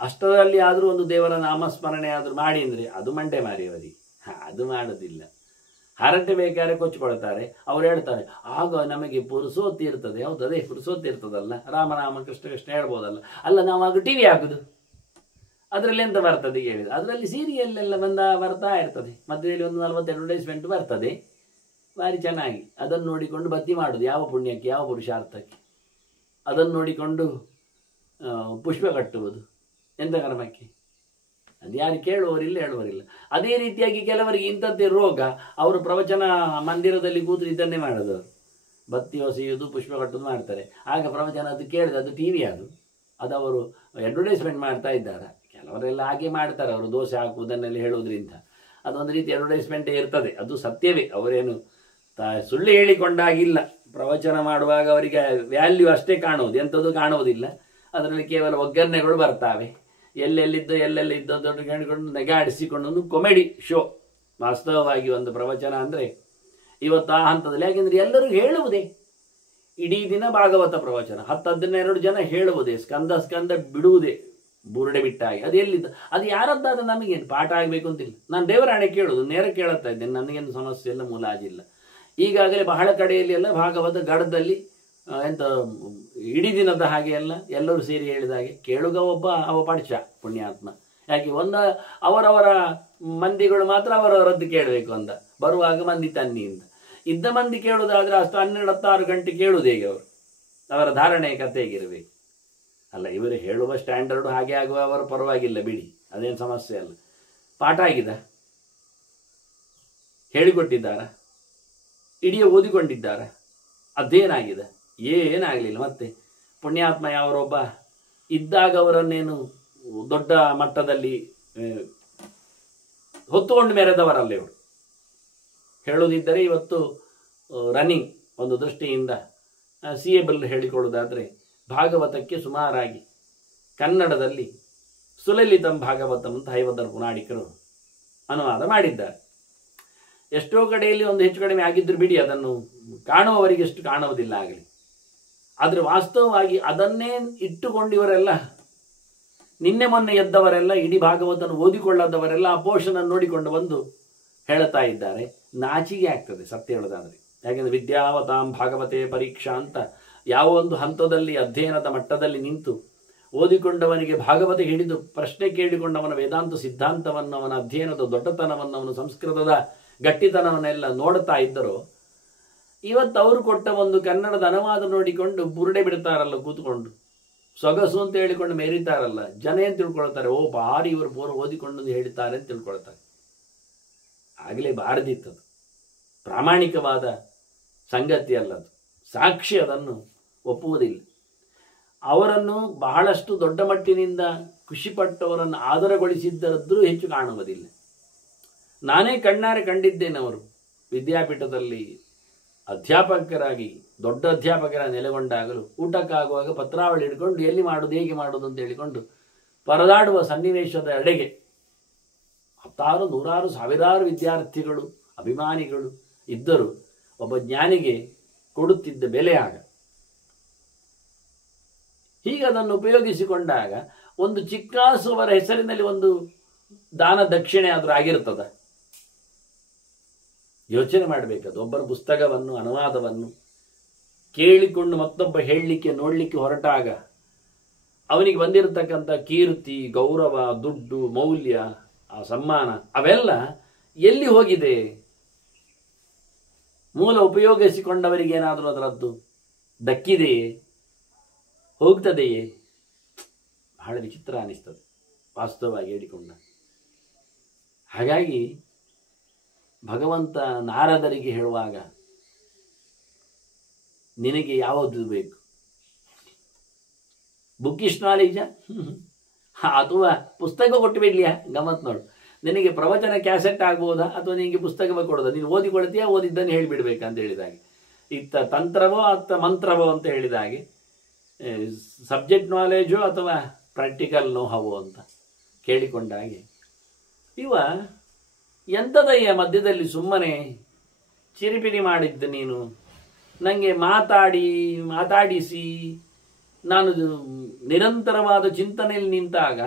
ಅಷ್ಟರಲ್ಲಿ ಆದರೂ ಒಂದು ದೇವರ ನಾಮಸ್ಮರಣೆ ಆದರೂ ಮಾಡಿ ಅಂದರೆ ಅದು ಮಂಡೆ ಮಾರಿ ಅವರಿಗೆ. ಅದು ಮಾಡೋದಿಲ್ಲ. ಹರಟೆ ಬೇಕಾದ್ರೆ ಕೊಚ್ಚಿಕೊಳ್ತಾರೆ. ಅವ್ರು ಹೇಳ್ತಾರೆ ಆಗ ನಮಗೆ ಪುರುಸೋತಿ ಇರ್ತದೆ. ಹೌದು, ಅದೇ ಪುರುಸೋತಿ ಇರ್ತದಲ್ಲ, ರಾಮನಾಮ ಕೃಷ್ಣ ಕೃಷ್ಣ ಹೇಳ್ಬೋದಲ್ಲ. ಅಲ್ಲ, ನಾವು ಆಗ ಟಿವಿ ಹಾಕುದು, ಅದರಲ್ಲಿ ಎಂತ ಬರ್ತದೆ ಹೇಳಿದ, ಅದರಲ್ಲಿ ಸೀರಿಯಲ್ಲೆಲ್ಲ ಬರ್ತಾ ಇರ್ತದೆ. ಮಧ್ಯದಲ್ಲಿ ಒಂದು 40 ಅಡ್ವರ್ಟೈಸ್ಮೆಂಟ್ ಬರ್ತದೆ, ಭಾರಿ ಚೆನ್ನಾಗಿ. ಅದನ್ನು ನೋಡಿಕೊಂಡು ಭಕ್ತಿ ಮಾಡೋದು. ಯಾವ ಪುಣ್ಯಕ್ಕೆ, ಯಾವ ಪುರುಷಾರ್ಥಕ್ಕೆ? ಅದನ್ನು ನೋಡಿಕೊಂಡು ಪುಷ್ಪ ಕಟ್ಟುವುದು ಎಂಥ ಕರ್ಮಕ್ಕೆ? ಅದು ಯಾರು ಕೇಳುವವರಿಲ್ಲ, ಹೇಳುವರಿಲ್ಲ. ಅದೇ ರೀತಿಯಾಗಿ ಕೆಲವರಿಗೆ ಇಂಥದ್ದೇ ರೋಗ, ಅವರು ಪ್ರವಚನ ಮಂದಿರದಲ್ಲಿ ಕೂತು ಇದನ್ನೇ ಮಾಡೋದು. ಬತ್ತಿ ಹೊಸೆಯುವುದು, ಪುಷ್ಪ ಕಟ್ಟುವುದು ಮಾಡ್ತಾರೆ. ಆಗ ಪ್ರವಚನ ಅದು ಕೇಳಿದೆ, ಅದು ಟಿ ವಿ, ಅದು ಅವರು ಅಡ್ವರ್ಟೈಸ್ಮೆಂಟ್ ಮಾಡ್ತಾ ಇದ್ದಾರೆ. ಕೆಲವರೆಲ್ಲ ಹಾಗೆ ಮಾಡ್ತಾರೆ, ಅವರು ದೋಸೆ ಹಾಕುವುದನ್ನೆಲ್ಲ ಹೇಳುವುದರಿಂದ. ಅದೊಂದು ರೀತಿ ಅಡ್ವರ್ಟೈಸ್ಮೆಂಟೇ ಇರ್ತದೆ, ಅದು ಸತ್ಯವೇ. ಅವರೇನು ಸುಳ್ಳು ಹೇಳಿಕೊಂಡಾಗಿಲ್ಲ. ಪ್ರವಚನ ಮಾಡುವಾಗ ಅವರಿಗೆ ವ್ಯಾಲ್ಯೂ ಅಷ್ಟೇ ಕಾಣುವುದು, ಎಂಥದ್ದು ಕಾಣುವುದಿಲ್ಲ. ಅದರಲ್ಲಿ ಕೇವಲ ಒಗ್ಗರಣೆಗಳು ಬರ್ತಾವೆ. ಎಲ್ಲೆಲ್ಲಿದ್ದು ದೊಡ್ಡ ಹೇಳಿಕೊಂಡು ನೆಗಾಡಿಸಿಕೊಂಡು ಒಂದು ಕಾಮಿಡಿ ಶೋ. ವಾಸ್ತವವಾಗಿ ಒಂದು ಪ್ರವಚನ ಅಂದರೆ ಇವತ್ತು ಆ ಹಂತದಲ್ಲಿ, ಯಾಕೆಂದರೆ ಎಲ್ಲರೂ ಹೇಳುವುದೇ ಇಡೀ ದಿನ ಭಾಗವತ ಪ್ರವಚನ, 10-12 ಜನ ಹೇಳುವುದೇ, ಸ್ಕಂದ ಬಿಡುವುದೇ, ಬುರುಡೆ ಬಿಟ್ಟಾಗಿ. ಅದು ಎಲ್ಲಿದ್ದು? ಅದು ಯಾರದ್ದಾದ ನಮಗೇನು ಪಾಠ ಆಗಬೇಕು ಅಂತಿಲ್ಲ. ನಾನು ದೇವರ ಹಣೆ ಕೇಳೋದು, ನೇರ ಕೇಳುತ್ತಾ ಇದ್ದೇನೆ, ನನಗೇನು ಸಮಸ್ಯೆ ಇಲ್ಲ, ಮುಲಾಜಿಲ್ಲ. ಈಗಾಗಲೇ ಬಹಳ ಕಡೆಯಲ್ಲಿ ಎಲ್ಲ ಭಾಗವತ ಗಡದಲ್ಲಿ ಎಂತ ಇಡೀ ದಿನದ ಹಾಗೆ ಎಲ್ಲ ಎಲ್ಲರೂ ಸೇರಿ ಹೇಳಿದ ಹಾಗೆ ಕೇಳುಗ ಒಬ್ಬ, ಅವ ಪಡಿಸ ಪುಣ್ಯಾತ್ಮ. ಯಾಕೆ ಅವರವರ ಮಂದಿಗಳು ಮಾತ್ರ ಅವರವರದ್ದು ಕೇಳಬೇಕು ಅಂತ, ಬರುವಾಗ ಮಂದಿ ತನ್ನಿಯಿಂದ ಇದ್ದ ಮಂದಿ ಕೇಳುವುದಾದ್ರೆ ಅಷ್ಟು 12-16 ಗಂಟೆ ಕೇಳುವುದು ಹೇಗೆ? ಅವರ ಧಾರಣೆ ಕತೆ ಹೇಗಿರಬೇಕು? ಅಲ್ಲ, ಇವರು ಹೇಳುವ ಸ್ಟ್ಯಾಂಡರ್ಡು ಹಾಗೆ ಆಗುವ, ಅವರ ಪರವಾಗಿಲ್ಲ ಬಿಡಿ, ಅದೇನು ಸಮಸ್ಯೆ ಅಲ್ಲ. ಪಾಠ ಆಗಿದ, ಹೇಳಿಕೊಟ್ಟಿದ್ದಾರ, ಇಡೀ ಓದಿಕೊಂಡಿದ್ದಾರ, ಅದೇನಾಗಿದೆ? ಏನಾಗಲಿಲ್ಲ. ಮತ್ತೆ ಪುಣ್ಯಾತ್ಮ ಯಾವರೊಬ್ಬ ಇದ್ದಾಗ ಅವರನ್ನೇನು ದೊಡ್ಡ ಮಟ್ಟದಲ್ಲಿ ಹೊತ್ತುಕೊಂಡು ಮೆರೆದವರಲ್ಲ ಇವರು. ಹೇಳುವುದಿದ್ದರೆ ಇವತ್ತು ರನ್ನಿಂಗ್ ಒಂದು ದೃಷ್ಟಿಯಿಂದ ಸಿಎಬಲ್ ಹೇಳಿಕೊಳ್ಳುವುದಾದರೆ ಭಾಗವತಕ್ಕೆ ಸುಮಾರಾಗಿ ಕನ್ನಡದಲ್ಲಿ ಸುಲಲಿತಂ ಭಾಗವತಂ ಅಂತ ಹೈವದರ್ ಪುನಾಡಿಕರು ಅನುವಾದ ಮಾಡಿದ್ದಾರೆ. ಎಷ್ಟೋ ಕಡೆಯಲ್ಲಿ ಒಂದು ಹೆಚ್ಚು ಕಡಿಮೆ ಆಗಿದ್ರು ಬಿಡಿ, ಅದನ್ನು ಕಾಣುವವರಿಗೆ ಎಷ್ಟು ಕಾಣುವುದಿಲ್ಲ ಆಗಲಿ. ಆದರೆ ವಾಸ್ತವವಾಗಿ ಅದನ್ನೇ ಇಟ್ಟುಕೊಂಡು ಇವರೆಲ್ಲ ನಿನ್ನೆ ಮೊನ್ನೆ ಎದ್ದವರೆಲ್ಲ, ಇಡೀ ಭಾಗವತನ ಓದಿಕೊಳ್ಳದವರೆಲ್ಲ ಆ ಪೋಷನ್ ನೋಡಿಕೊಂಡು ಬಂದು ಹೇಳ್ತಾ ಇದ್ದಾರೆ. ನಾಚಿಗೆ ಆಗ್ತದೆ ಸತ್ಯ ಹೇಳೋದಾದ್ರೆ. ಯಾಕೆಂದರೆ ವಿದ್ಯಾವತಾಂ ಭಾಗವತೆ ಪರೀಕ್ಷಾ ಅಂತ ಯಾವ ಒಂದು ಹಂತದಲ್ಲಿ ಅಧ್ಯಯನದ ಮಟ್ಟದಲ್ಲಿ ನಿಂತು ಓದಿಕೊಂಡವನಿಗೆ ಭಾಗವತ ಹಿಡಿದು ಪ್ರಶ್ನೆ ಕೇಳಿಕೊಂಡವನ ವೇದಾಂತ ಸಿದ್ಧಾಂತವನ್ನು, ಅವನ ಅಧ್ಯಯನದ ದೊಡ್ಡತನವನ್ನು, ಅವನ ಸಂಸ್ಕೃತದ ಗಟ್ಟಿತನವನ್ನೆಲ್ಲ ನೋಡ್ತಾ ಇದ್ದರು. ಇವತ್ತು ಅವರು ಕೊಟ್ಟ ಒಂದು ಕನ್ನಡದ ಅನುವಾದ ನೋಡಿಕೊಂಡು ಬುರುಡೆ ಬಿಡ್ತಾರಲ್ಲ ಕೂತ್ಕೊಂಡು, ಸೊಗಸು ಅಂತ ಹೇಳಿಕೊಂಡು ಮೆರೀತಾರಲ್ಲ, ಜನ ಏನು ತಿಳ್ಕೊಳ್ತಾರೆ? ಓ, ಭಾರಿ ಇವರು ಪೂರ್ವ ಓದಿಕೊಂಡು ಹೇಳ್ತಾರೆ ಅಂತ ತಿಳ್ಕೊಳ್ತಾರೆ. ಆಗಲೇ ಬಾರದಿತ್ತದು. ಪ್ರಾಮಾಣಿಕವಾದ ಸಂಗತಿ ಅಲ್ಲದು. ಸಾಕ್ಷಿ ಅದನ್ನು ಒಪ್ಪುವುದಿಲ್ಲ. ಅವರನ್ನು ಬಹಳಷ್ಟು ದೊಡ್ಡ ಮಟ್ಟಿನಿಂದ ಖುಷಿಪಟ್ಟವರನ್ನು ಆದರಗೊಳಿಸಿದ್ದರದ್ರೂ ಹೆಚ್ಚು ಕಾಣುವುದಿಲ್ಲ. ನಾನೇ ಕಣ್ಣಾರೆ ಕಂಡಿದ್ದೇನೆ. ಅವರು ವಿದ್ಯಾಪೀಠದಲ್ಲಿ ಅಧ್ಯಾಪಕರಾಗಿ ದೊಡ್ಡ ಅಧ್ಯಾಪಕರ ನೆಲೆಗೊಂಡಾಗಲೂ ಊಟಕ್ಕಾಗುವಾಗ ಪತ್ರಾವಳಿ ಹಿಡ್ಕೊಂಡು ಎಲ್ಲಿ ಮಾಡೋದು ಹೇಗೆ ಮಾಡೋದು ಅಂತ ಹೇಳಿಕೊಂಡು ಪರದಾಡುವ ಸನ್ನಿವೇಶದ ಎಡೆಗೆ ಹತ್ತಾರು ನೂರಾರು ಸಾವಿರಾರು ವಿದ್ಯಾರ್ಥಿಗಳು ಅಭಿಮಾನಿಗಳು ಇದ್ದರು. ಒಬ್ಬ ಜ್ಞಾನಿಗೆ ಕೊಡುತ್ತಿದ್ದ ಬೆಲೆ ಆಗ. ಹೀಗೆ ಅದನ್ನು ಉಪಯೋಗಿಸಿಕೊಂಡಾಗ ಒಂದು ಚಿಕ್ಕಾಸು ಅವರ ಹೆಸರಿನಲ್ಲಿ ಒಂದು ದಾನ ದಕ್ಷಿಣೆ ಆದರೂ ಆಗಿರ್ತದ. ಯೋಚನೆ ಮಾಡಬೇಕದು. ಒಬ್ಬರ ಪುಸ್ತಕವನ್ನು ಅನುವಾದವನ್ನು ಕೇಳಿಕೊಂಡು ಮತ್ತೊಬ್ಬ ಹೇಳಲಿಕ್ಕೆ ನೋಡಲಿಕ್ಕೆ ಹೊರಟಾಗ ಅವನಿಗೆ ಬಂದಿರತಕ್ಕಂಥ ಕೀರ್ತಿ, ಗೌರವ, ದುಡ್ಡು, ಮೌಲ್ಯ, ಆ ಸಮ್ಮಾನ ಅವೆಲ್ಲ ಎಲ್ಲಿ ಹೋಗಿದೆ? ಮೂಲ ಉಪಯೋಗಿಸಿಕೊಂಡವರಿಗೇನಾದರೂ ಅದರದ್ದು ದಕ್ಕಿದೆಯೇ? ಹೋಗ್ತದೆಯೇ? ಬಹಳ ವಿಚಿತ್ರ ಅನಿಸ್ತದೆ ವಾಸ್ತವವಾಗಿ ಹೇಳಿಕೊಂಡ. ಹಾಗಾಗಿ ಭಗವಂತ ನಾರದರಿಗೆ ಹೇಳುವಾಗ ನಿನಗೆ ಯಾವುದು ಬೇಕು? ಬುಕ್ಕಿಶ್ ನಾಲೆಜ ಅಥವಾ ಪುಸ್ತಕ ಕೊಟ್ಟು ಬಿಡ್ಲಿಯಾ? ಗಮತ್ ನೋಡು. ನಿನಗೆ ಪ್ರವಚನ ಕ್ಯಾಸೆಟ್ ಆಗ್ಬೋದಾ ಅಥವಾ ನಿನಗೆ ಪುಸ್ತಕವೇ ಕೊಡೋದ? ನೀನು ಓದಿಕೊಳ್ತೀಯಾ? ಓದಿದ್ದನ್ನು ಹೇಳಿಬಿಡ್ಬೇಕಂತ ಹೇಳಿದಾಗೆ, ಇತ್ತ ತಂತ್ರವೋ ಅತ್ತ ಮಂತ್ರವೋ ಅಂತ ಹೇಳಿದಾಗೆ, ಸಬ್ಜೆಕ್ಟ್ ನಾಲೆಜು ಅಥವಾ ಪ್ರಾಕ್ಟಿಕಲ್ ನೋಹವೋ ಅಂತ ಕೇಳಿಕೊಂಡಾಗೆ ಇವ ಎಂಥದಯ್ಯ ಮಧ್ಯದಲ್ಲಿ ಸುಮ್ಮನೆ ಚಿರಿಪಿರಿ ಮಾಡಿದ್ದ ನೀನು. ನನಗೆ ಮಾತಾಡಿಸಿ ನಾನು ನಿರಂತರವಾದ ಚಿಂತನೆಯಲ್ಲಿ ನಿಂತಾಗ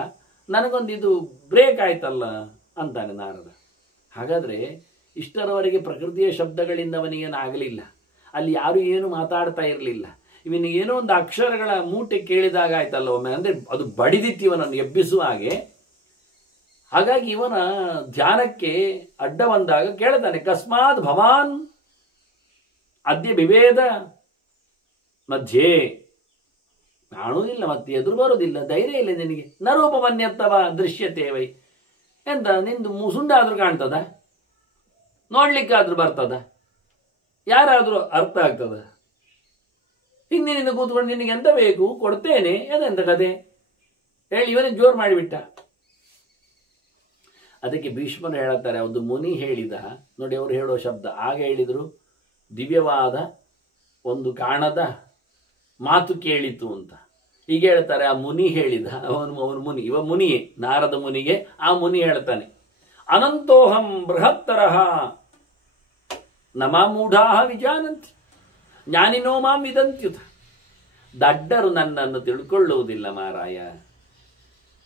ನನಗೊಂದಿದು ಬ್ರೇಕ್ ಆಯ್ತಲ್ಲ ಅಂತಾನೆ ನಾರದ. ಹಾಗಾದರೆ ಇಷ್ಟರವರೆಗೆ ಪ್ರಕೃತಿಯ ಶಬ್ದಗಳಿಂದ ಅವನಿಗೇನಾಗಲಿಲ್ಲ. ಅಲ್ಲಿ ಯಾರು ಏನು ಮಾತಾಡ್ತಾ ಇರಲಿಲ್ಲ. ಇವನಿಗೇನೋ ಒಂದು ಅಕ್ಷರಗಳ ಮೂಟೆ ಕೇಳಿದಾಗ ಆಯ್ತಲ್ಲ ಒಮ್ಮೆ, ಅಂದರೆ ಅದು ಬಡಿದಿತ್ತು ಇವನನ್ನು ಎಬ್ಬಿಸುವ ಹಾಗೆ. ಹಾಗಾಗಿ ಇವನ ಧ್ಯಾನಕ್ಕೆ ಅಡ್ಡ ಬಂದಾಗ ಕೇಳ್ತಾನೆ, ಕಸ್ಮಾತ್ ಭವಾನ್ ಅದ್ಯ ವಿಭೇದ ಮಧ್ಯೆ. ಕಾಣುವುದಿಲ್ಲ, ಮತ್ತೆ ಎದುರು ಬರೋದಿಲ್ಲ, ಧೈರ್ಯ ಇಲ್ಲ ನಿನಗೆ. ನರೂಪವನ್ಯತ್ತವ ದೃಶ್ಯತೆ ವೈ. ಎಂತ ನಿಂದು ಮುಸುಂಡಾದ್ರೂ ಕಾಣ್ತದ? ನೋಡ್ಲಿಕ್ಕಾದ್ರೂ ಬರ್ತದ? ಯಾರಾದ್ರೂ ಅರ್ಥ ಆಗ್ತದ? ಹಿಂದಿನಿಂದ ಕೂತ್ಕೊಂಡು ನಿನಗೆ ಎಂತ ಬೇಕು ಕೊಡ್ತೇನೆ, ಅದೆಂತ ಕತೆ ಹೇಳಿ ಇವನೇ ಜೋರು ಮಾಡಿಬಿಟ್ಟ. ಅದಕ್ಕೆ ಭೀಷ್ಮರು ಹೇಳುತ್ತಾರೆ, ಒಂದು ಮುನಿ ಹೇಳಿದ ನೋಡಿ, ಅವರು ಹೇಳೋ ಶಬ್ದ ಆಗ ಹೇಳಿದ್ರು, ದಿವ್ಯವಾದ ಒಂದು ಕಾಣದ ಮಾತು ಕೇಳಿತು ಅಂತ. ಹೀಗೆ ಹೇಳ್ತಾರೆ, ಆ ಮುನಿ ಹೇಳಿದ, ಅವನು ಮುನಿ, ಇವ ಮುನಿಯೇ, ನಾರದ ಮುನಿಗೆ ಆ ಮುನಿ ಹೇಳ್ತಾನೆ, ಅನಂತೋಹಂ ಬೃಹತ್ತರಃ ನಮಾಮೂಢಾ ವಿಜಾನಂತಿ ಜ್ಞಾನಿನೋ ಮಾಂ ವಿದಂತ್ಯುತ. ದಡ್ಡರು ನನ್ನನ್ನು ತಿಳ್ಕೊಳ್ಳುವುದಿಲ್ಲ ಮಾರಾಯ,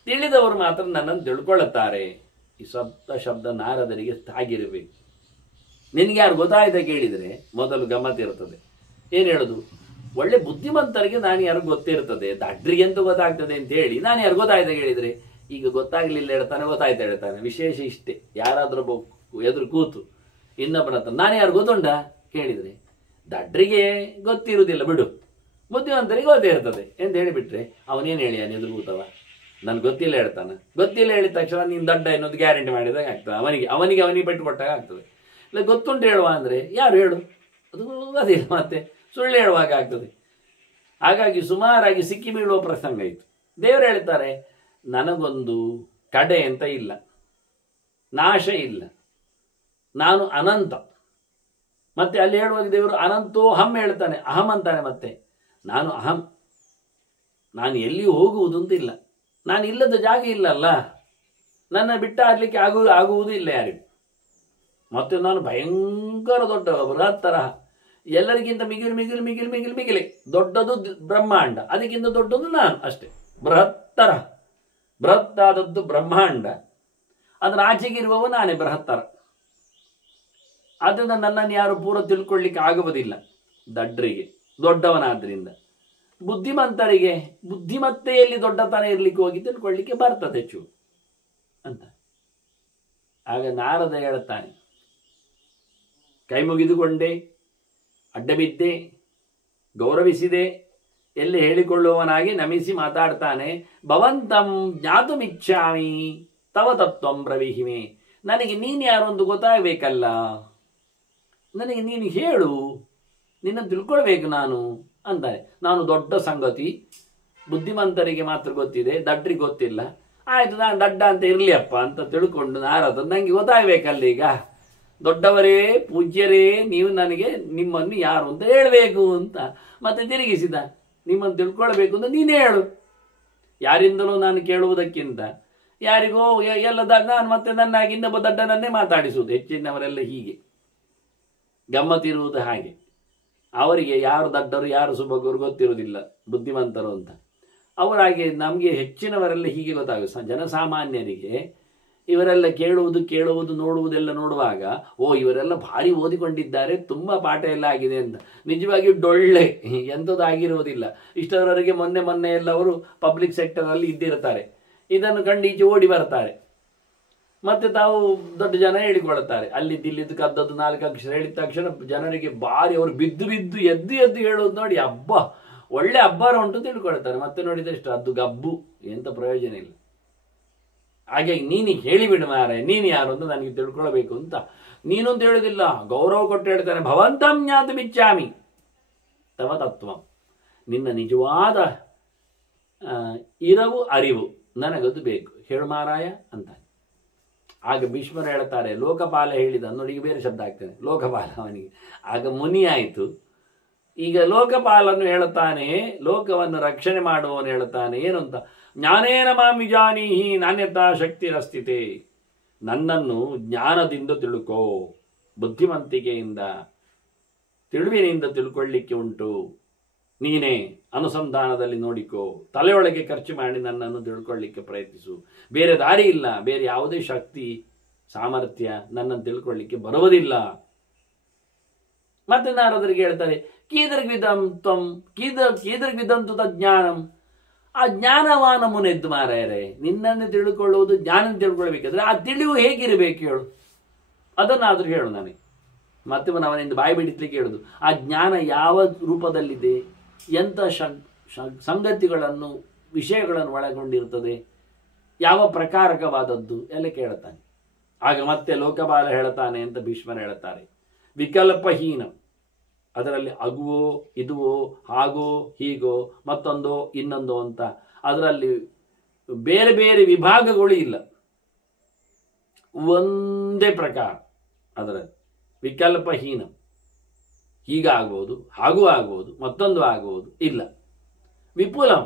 ತಿಳಿದವರು ಮಾತ್ರ ನನ್ನನ್ನು ತಿಳ್ಕೊಳ್ಳುತ್ತಾರೆ. ಈ ಶಬ್ದ ನಾರದರಿಗೆ ತಾಗಿರಬೇಕು. ನಿನಗೆ ಯಾರು ಗೊತ್ತಾಯ್ತ ಕೇಳಿದರೆ ಮೊದಲು ಗಮ್ಮತ್ ಇರ್ತದೆ. ಏನು ಹೇಳೋದು? ಒಳ್ಳೆ ಬುದ್ಧಿವಂತರಿಗೆ ನಾನು ಯಾರು ಗೊತ್ತಿರ್ತದೆ, ದಡ್ರಿಗೆ ಎಂತೂ ಗೊತ್ತಾಗ್ತದೆ ಅಂತ ಹೇಳಿ ನಾನು ಯಾರು ಗೊತ್ತಾಯ್ತ ಕೇಳಿದರೆ, ಈಗ ಗೊತ್ತಾಗ್ಲಿಲ್ಲ ಹೇಳ್ತಾನೆ, ಗೊತ್ತಾಯ್ತಾ ಹೇಳ್ತಾನೆ. ವಿಶೇಷ ಇಷ್ಟೇ, ಯಾರಾದ್ರೂ ಎದುರು ಕೂತು ಇನ್ನೊಬ್ಬರ ಹತ್ರ ನಾನು ಯಾರು ಗೊತ್ತುಂಟ ಕೇಳಿದರೆ, ದಡ್ರಿಗೆ ಗೊತ್ತಿರುವುದಿಲ್ಲ ಬಿಡು, ಬುದ್ಧಿವಂತರಿಗೆ ಗೊತ್ತಿರ್ತದೆ ಅಂತ ಹೇಳಿಬಿಟ್ರೆ ಅವನೇನು ಹೇಳಿಯಾನ ಎದುರು ಕೂತವ? ನನ್ಗೆ ಗೊತ್ತಿಲ್ಲ ಹೇಳ್ತಾನೆ. ಗೊತ್ತಿಲ್ಲ ಹೇಳಿದ ತಕ್ಷಣ ನೀನು ದಡ್ಡ ಎನ್ನುವುದು ಗ್ಯಾರಂಟಿ ಮಾಡಿದಾಗ ಆಗ್ತದೆ. ಅವನಿಗೆ ಪೆಟ್ಟು ಕೊಟ್ಟಾಗ ಆಗ್ತದೆ. ಇಲ್ಲ ಗೊತ್ತುಂಟು ಹೇಳುವ ಅಂದರೆ ಯಾರು ಹೇಳು? ಅದು ಅದಿಲ್ಲ, ಮತ್ತೆ ಸುಳ್ಳು ಹೇಳುವಾಗ ಆಗ್ತದೆ. ಹಾಗಾಗಿ ಸುಮಾರಾಗಿ ಸಿಕ್ಕಿ ಬೀಳುವ ಪ್ರಸಂಗ ಇತ್ತು. ದೇವರು ಹೇಳ್ತಾರೆ, ನನಗೊಂದು ಕಡೆ ಅಂತ ಇಲ್ಲ, ನಾಶ ಇಲ್ಲ, ನಾನು ಅನಂತ. ಮತ್ತೆ ಅಲ್ಲಿ ಹೇಳುವಾಗ ದೇವರು ಅನಂತೋ ಹಮ್ ಹೇಳ್ತಾನೆ, ಅಹಂ ಅಂತಾನೆ. ಮತ್ತೆ ನಾನು ಅಹಂ, ನಾನು ಎಲ್ಲಿಯೂ ಹೋಗುವುದು ಅಂತಿಲ್ಲ, ನಾನು ಇಲ್ಲದ ಜಾಗ ಇಲ್ಲಲ್ಲ, ನನ್ನ ಬಿಟ್ಟಾಡ್ಲಿಕ್ಕೆ ಆಗುವುದೂ ಇಲ್ಲ ಯಾರಿಗೂ. ಮತ್ತೆ ನಾನು ಭಯಂಕರ ದೊಡ್ಡ ಬೃಹತ್ತರ, ಎಲ್ಲರಿಗಿಂತ ಮಿಗಿಲೆ ದೊಡ್ಡದು ಬ್ರಹ್ಮಾಂಡ, ಅದಕ್ಕಿಂತ ದೊಡ್ಡದು ನಾನು ಅಷ್ಟೇ. ಬೃಹತ್ತಾದದ್ದು ಬ್ರಹ್ಮಾಂಡ, ಅದರ ಆಚೆಗಿರುವವ ನಾನೇ ಬೃಹತ್ತರ. ಆದ್ದರಿಂದ ನನ್ನನ್ನು ಯಾರು ಪೂರ ತಿಳ್ಕೊಳ್ಳಿಕ್ಕೆ ಆಗುವುದಿಲ್ಲ ದಡ್ಡರಿಗೆ, ದೊಡ್ಡವನಾದ್ರಿಂದ. ಬುದ್ಧಿಮಂತರಿಗೆ ಬುದ್ಧಿಮತ್ತೆಯಲ್ಲಿ ದೊಡ್ಡತನ ಇರ್ಲಿಕ್ಕೆ ಹೋಗಿ ತಿಳ್ಕೊಳ್ಳಿಕ್ಕೆ ಬರ್ತದೆ ಹೆಚ್ಚು ಅಂತ. ಆಗ ನಾರದ ಹೇಳ್ತಾನೆ, ಕೈ ಮುಗಿದುಕೊಂಡೆ, ಅಡ್ಡ ಬಿದ್ದೆ, ಗೌರವಿಸಿದೆ, ಎಲ್ಲಿ ಹೇಳಿಕೊಳ್ಳುವವನಾಗಿ ನಮಿಸಿ ಮಾತಾಡ್ತಾನೆ. ಭವಂತಂ ಜ್ಞಾತುಮಿಚ್ಛಾಮಿ ತವ ತತ್ವಂ ಬ್ರವೀಹಿಮೆ. ನನಗೆ ನೀನು ಯಾರೊಂದು ಗೊತ್ತಾಗಬೇಕಲ್ಲ, ನನಗೆ ನೀನು ಹೇಳು, ನಿನ್ನನ್ನು ತಿಳ್ಕೊಳ್ಬೇಕು ನಾನು ಅಂತಾನೆ. ನಾನು ದೊಡ್ಡ ಸಂಗತಿ, ಬುದ್ಧಿವಂತರಿಗೆ ಮಾತ್ರ ಗೊತ್ತಿದೆ, ದಡ್ರಿಗೆ ಗೊತ್ತಿಲ್ಲ. ಆಯ್ತು, ನಾನು ದಡ್ಡ ಅಂತ ಇರ್ಲಿ ಅಪ್ಪ ಅಂತ ತಿಳ್ಕೊಂಡು ನಾರದ ನಂಗೆ ಗೊತ್ತಾಗಬೇಕಲ್ಲ ಈಗ, ದೊಡ್ಡವರೇ ಪೂಜ್ಯರೇ ನೀವು ನನಗೆ ನಿಮ್ಮನ್ನು ಯಾರು ಅಂತ ಹೇಳಬೇಕು ಅಂತ ಮತ್ತೆ ತಿರುಗಿಸಿದ. ನಿಮ್ಮನ್ನು ತಿಳ್ಕೊಳ್ಬೇಕು ಅಂತ ನೀನೇ ಹೇಳು, ಯಾರಿಂದಲೂ ನಾನು ಕೇಳುವುದಕ್ಕಿಂತ ಯಾರಿಗೋ ನಾನು ಮತ್ತೆ ನನ್ನಾಗಿ ಇನ್ನೊಬ್ಬ ದಡ್ಡನನ್ನೇ ಮಾತಾಡಿಸುವುದು. ಹೆಚ್ಚಿನವರೆಲ್ಲ ಹೀಗೆ ಗಮ್ಮತ್ತಿರುವುದು ಹಾಗೆ. ಅವರಿಗೆ ಯಾರು ದಡ್ಡರು ಯಾರು ಸುಬಗರು ಗೊತ್ತಿರುವುದಿಲ್ಲ, ಬುದ್ಧಿವಂತರು ಅಂತ. ಅವರಾಗೆ ನಮಗೆ ಹೆಚ್ಚಿನವರೆಲ್ಲ ಹೀಗೆ ಗೊತ್ತಾಗುತ್ತೆ. ಜನಸಾಮಾನ್ಯರಿಗೆ ಇವರೆಲ್ಲ ಕೇಳುವುದು ನೋಡುವುದೆಲ್ಲ ನೋಡುವಾಗ ಇವರೆಲ್ಲ ಭಾರಿ ಓದಿಕೊಂಡಿದ್ದಾರೆ, ತುಂಬ ಪಾಠ ಎಲ್ಲ ಆಗಿದೆ ಅಂತ. ನಿಜವಾಗಿಯೂ ಡೊಳ್ಳೆ ಎಂಥದ್ದು ಆಗಿರುವುದಿಲ್ಲ. ಇಷ್ಟರವರೆಗೆ ಮೊನ್ನೆ ಎಲ್ಲ ಅವರು ಪಬ್ಲಿಕ್ ಸೆಕ್ಟರಲ್ಲಿ ಇದ್ದಿರ್ತಾರೆ. ಇದನ್ನು ಕಂಡು ಈಚೆ ಓಡಿ ಬರ್ತಾರೆ, ಮತ್ತೆ ತಾವು ದೊಡ್ಡ ಜನ ಹೇಳಿಕೊಳ್ಳುತ್ತಾರೆ. ಅಲ್ಲಿದ್ದು ಕದ್ದದ್ದು 4 ಅಕ್ಷರ ಹೇಳಿದ ತಕ್ಷಣ ಜನರಿಗೆ ಭಾರಿ ಅವರು ಬಿದ್ದು ಎದ್ದು ಹೇಳೋದು ನೋಡಿ, ಹಬ್ಬ ಒಳ್ಳೆ ಹಬ್ಬರ ಉಂಟು ತಿಳ್ಕೊಳ್ತಾರೆ. ಮತ್ತೆ ನೋಡಿದಷ್ಟು ಅದು ಗಬ್ಬು, ಎಂತ ಪ್ರಯೋಜನ ಇಲ್ಲ. ಹಾಗೆ ನೀನು ಹೇಳಿಬಿಡು ಮಾರೆ, ನೀನು ಯಾರು ಅಂತ ನನಗೆ ತಿಳ್ಕೊಳ್ಬೇಕು ಅಂತ. ನೀನು ಅಂತ ಹೇಳುದಿಲ್ಲ, ಗೌರವ ಕೊಟ್ಟು ಹೇಳ್ತಾನೆ. ಭವಂತಂ ಜ್ಞಾತು ಮಿಚ್ಚಾಮಿ ತವ ತತ್ವಂ, ನಿನ್ನ ನಿಜವಾದ ಇರವು ಅರಿವು ನನಗದು ಬೇಕು, ಹೇಳು ಮಾರಾಯ ಅಂತ. ಆಗ ಭೀಷ್ಮರು ಹೇಳ್ತಾರೆ, ಲೋಕಪಾಲ ಹೇಳಿದ ನೋಡಿ, ಬೇರೆ ಶಬ್ದ ಆಗ್ತಾನೆ ಲೋಕಪಾಲ ಅವನಿಗೆ. ಆಗ ಮುನಿ ಆಯಿತು. ಈಗ ಲೋಕಪಾಲನು ಹೇಳುತ್ತಾನೆ, ಲೋಕವನ್ನು ರಕ್ಷಣೆ ಮಾಡುವವನು ಹೇಳುತ್ತಾನೆ ಏನು ಅಂತ, ಜ್ಞಾನೇನ ಮಾಂ ವಿಜಾನೀಹಿ ನಾಣ್ಯತಾ ಶಕ್ತಿರಸ್ತಿತೆ, ನನ್ನನ್ನು ಜ್ಞಾನದಿಂದ ತಿಳ್ಕೋ, ಬುದ್ಧಿವಂತಿಕೆಯಿಂದ ತಿಳಿವಿನಿಂದ ತಿಳ್ಕೊಳ್ಳಿಕ್ಕೆ ಉಂಟು. ನೀನೇ ಅನುಸಂಧಾನದಲ್ಲಿ ನೋಡಿಕೋ, ತಲೆಯೊಳಗೆ ಖರ್ಚು ಮಾಡಿ ನನ್ನನ್ನು ತಿಳ್ಕೊಳ್ಳಿಕ್ಕೆ ಪ್ರಯತ್ನಿಸು. ಬೇರೆ ದಾರಿ ಇಲ್ಲ, ಬೇರೆ ಯಾವುದೇ ಶಕ್ತಿ ಸಾಮರ್ಥ್ಯ ನನ್ನನ್ನು ತಿಳ್ಕೊಳ್ಳಿಕ್ಕೆ ಬರುವುದಿಲ್ಲ. ಮತ್ತೆ ನಾರದರಿಗೆ ಹೇಳ್ತಾರೆ, ಕೀದೃಗ್ವಿದಂತು ತಜ್ಞಾನಂ, ಆ ಜ್ಞಾನವಾನ ಮುನೆದ್ದು ಮಾರಾಯರೆ, ನಿನ್ನನ್ನು ತಿಳ್ಕೊಳ್ಳುವುದು ಜ್ಞಾನ ತಿಳ್ಕೊಳ್ಬೇಕಾದ್ರೆ ಆ ತಿಳಿವು ಹೇಗಿರಬೇಕು ಹೇಳು, ಅದನ್ನಾದ್ರೂ ಹೇಳು ನನಗೆ. ಮತ್ತೆ ಅವನಿಂದ ಬಾಯಿ ಬಿಡಿಸ್ಲಿಕ್ಕೆ ಹೇಳುದು, ಆ ಜ್ಞಾನ ಯಾವ ರೂಪದಲ್ಲಿದೆ, ಎಂಥ ಸಂಗತಿಗಳನ್ನು ವಿಷಯಗಳನ್ನು ಒಳಗೊಂಡಿರ್ತದೆ, ಯಾವ ಪ್ರಕಾರಕವಾದದ್ದು ಎಲ್ಲ ಕೇಳುತ್ತಾನೆ. ಆಗ ಮತ್ತೆ ಲೋಕಪಾಲ ಹೇಳುತ್ತಾನೆ ಅಂತ ಭೀಷ್ಮರು ಹೇಳುತ್ತಾರೆ, ವಿಕಲ್ಪಹೀನ, ಅದರಲ್ಲಿ ಅಗುವೋ ಇದುವೋ ಹಾಗೋ ಹೀಗೋ ಮತ್ತೊಂದೋ ಇನ್ನೊಂದೋ ಅಂತ ಅದರಲ್ಲಿ ಬೇರೆ ಬೇರೆ ವಿಭಾಗಗಳು ಇಲ್ಲ, ಒಂದೇ ಪ್ರಕಾರ ಅದರಲ್ಲಿ. ವಿಕಲ್ಪಹೀನ, ಹೀಗಾಗ್ಬೋದು ಹಾಗೂ ಆಗ್ಬೋದು ಮತ್ತೊಂದು ಆಗ್ಬೋದು ಇಲ್ಲ. ವಿಪುಲಂ,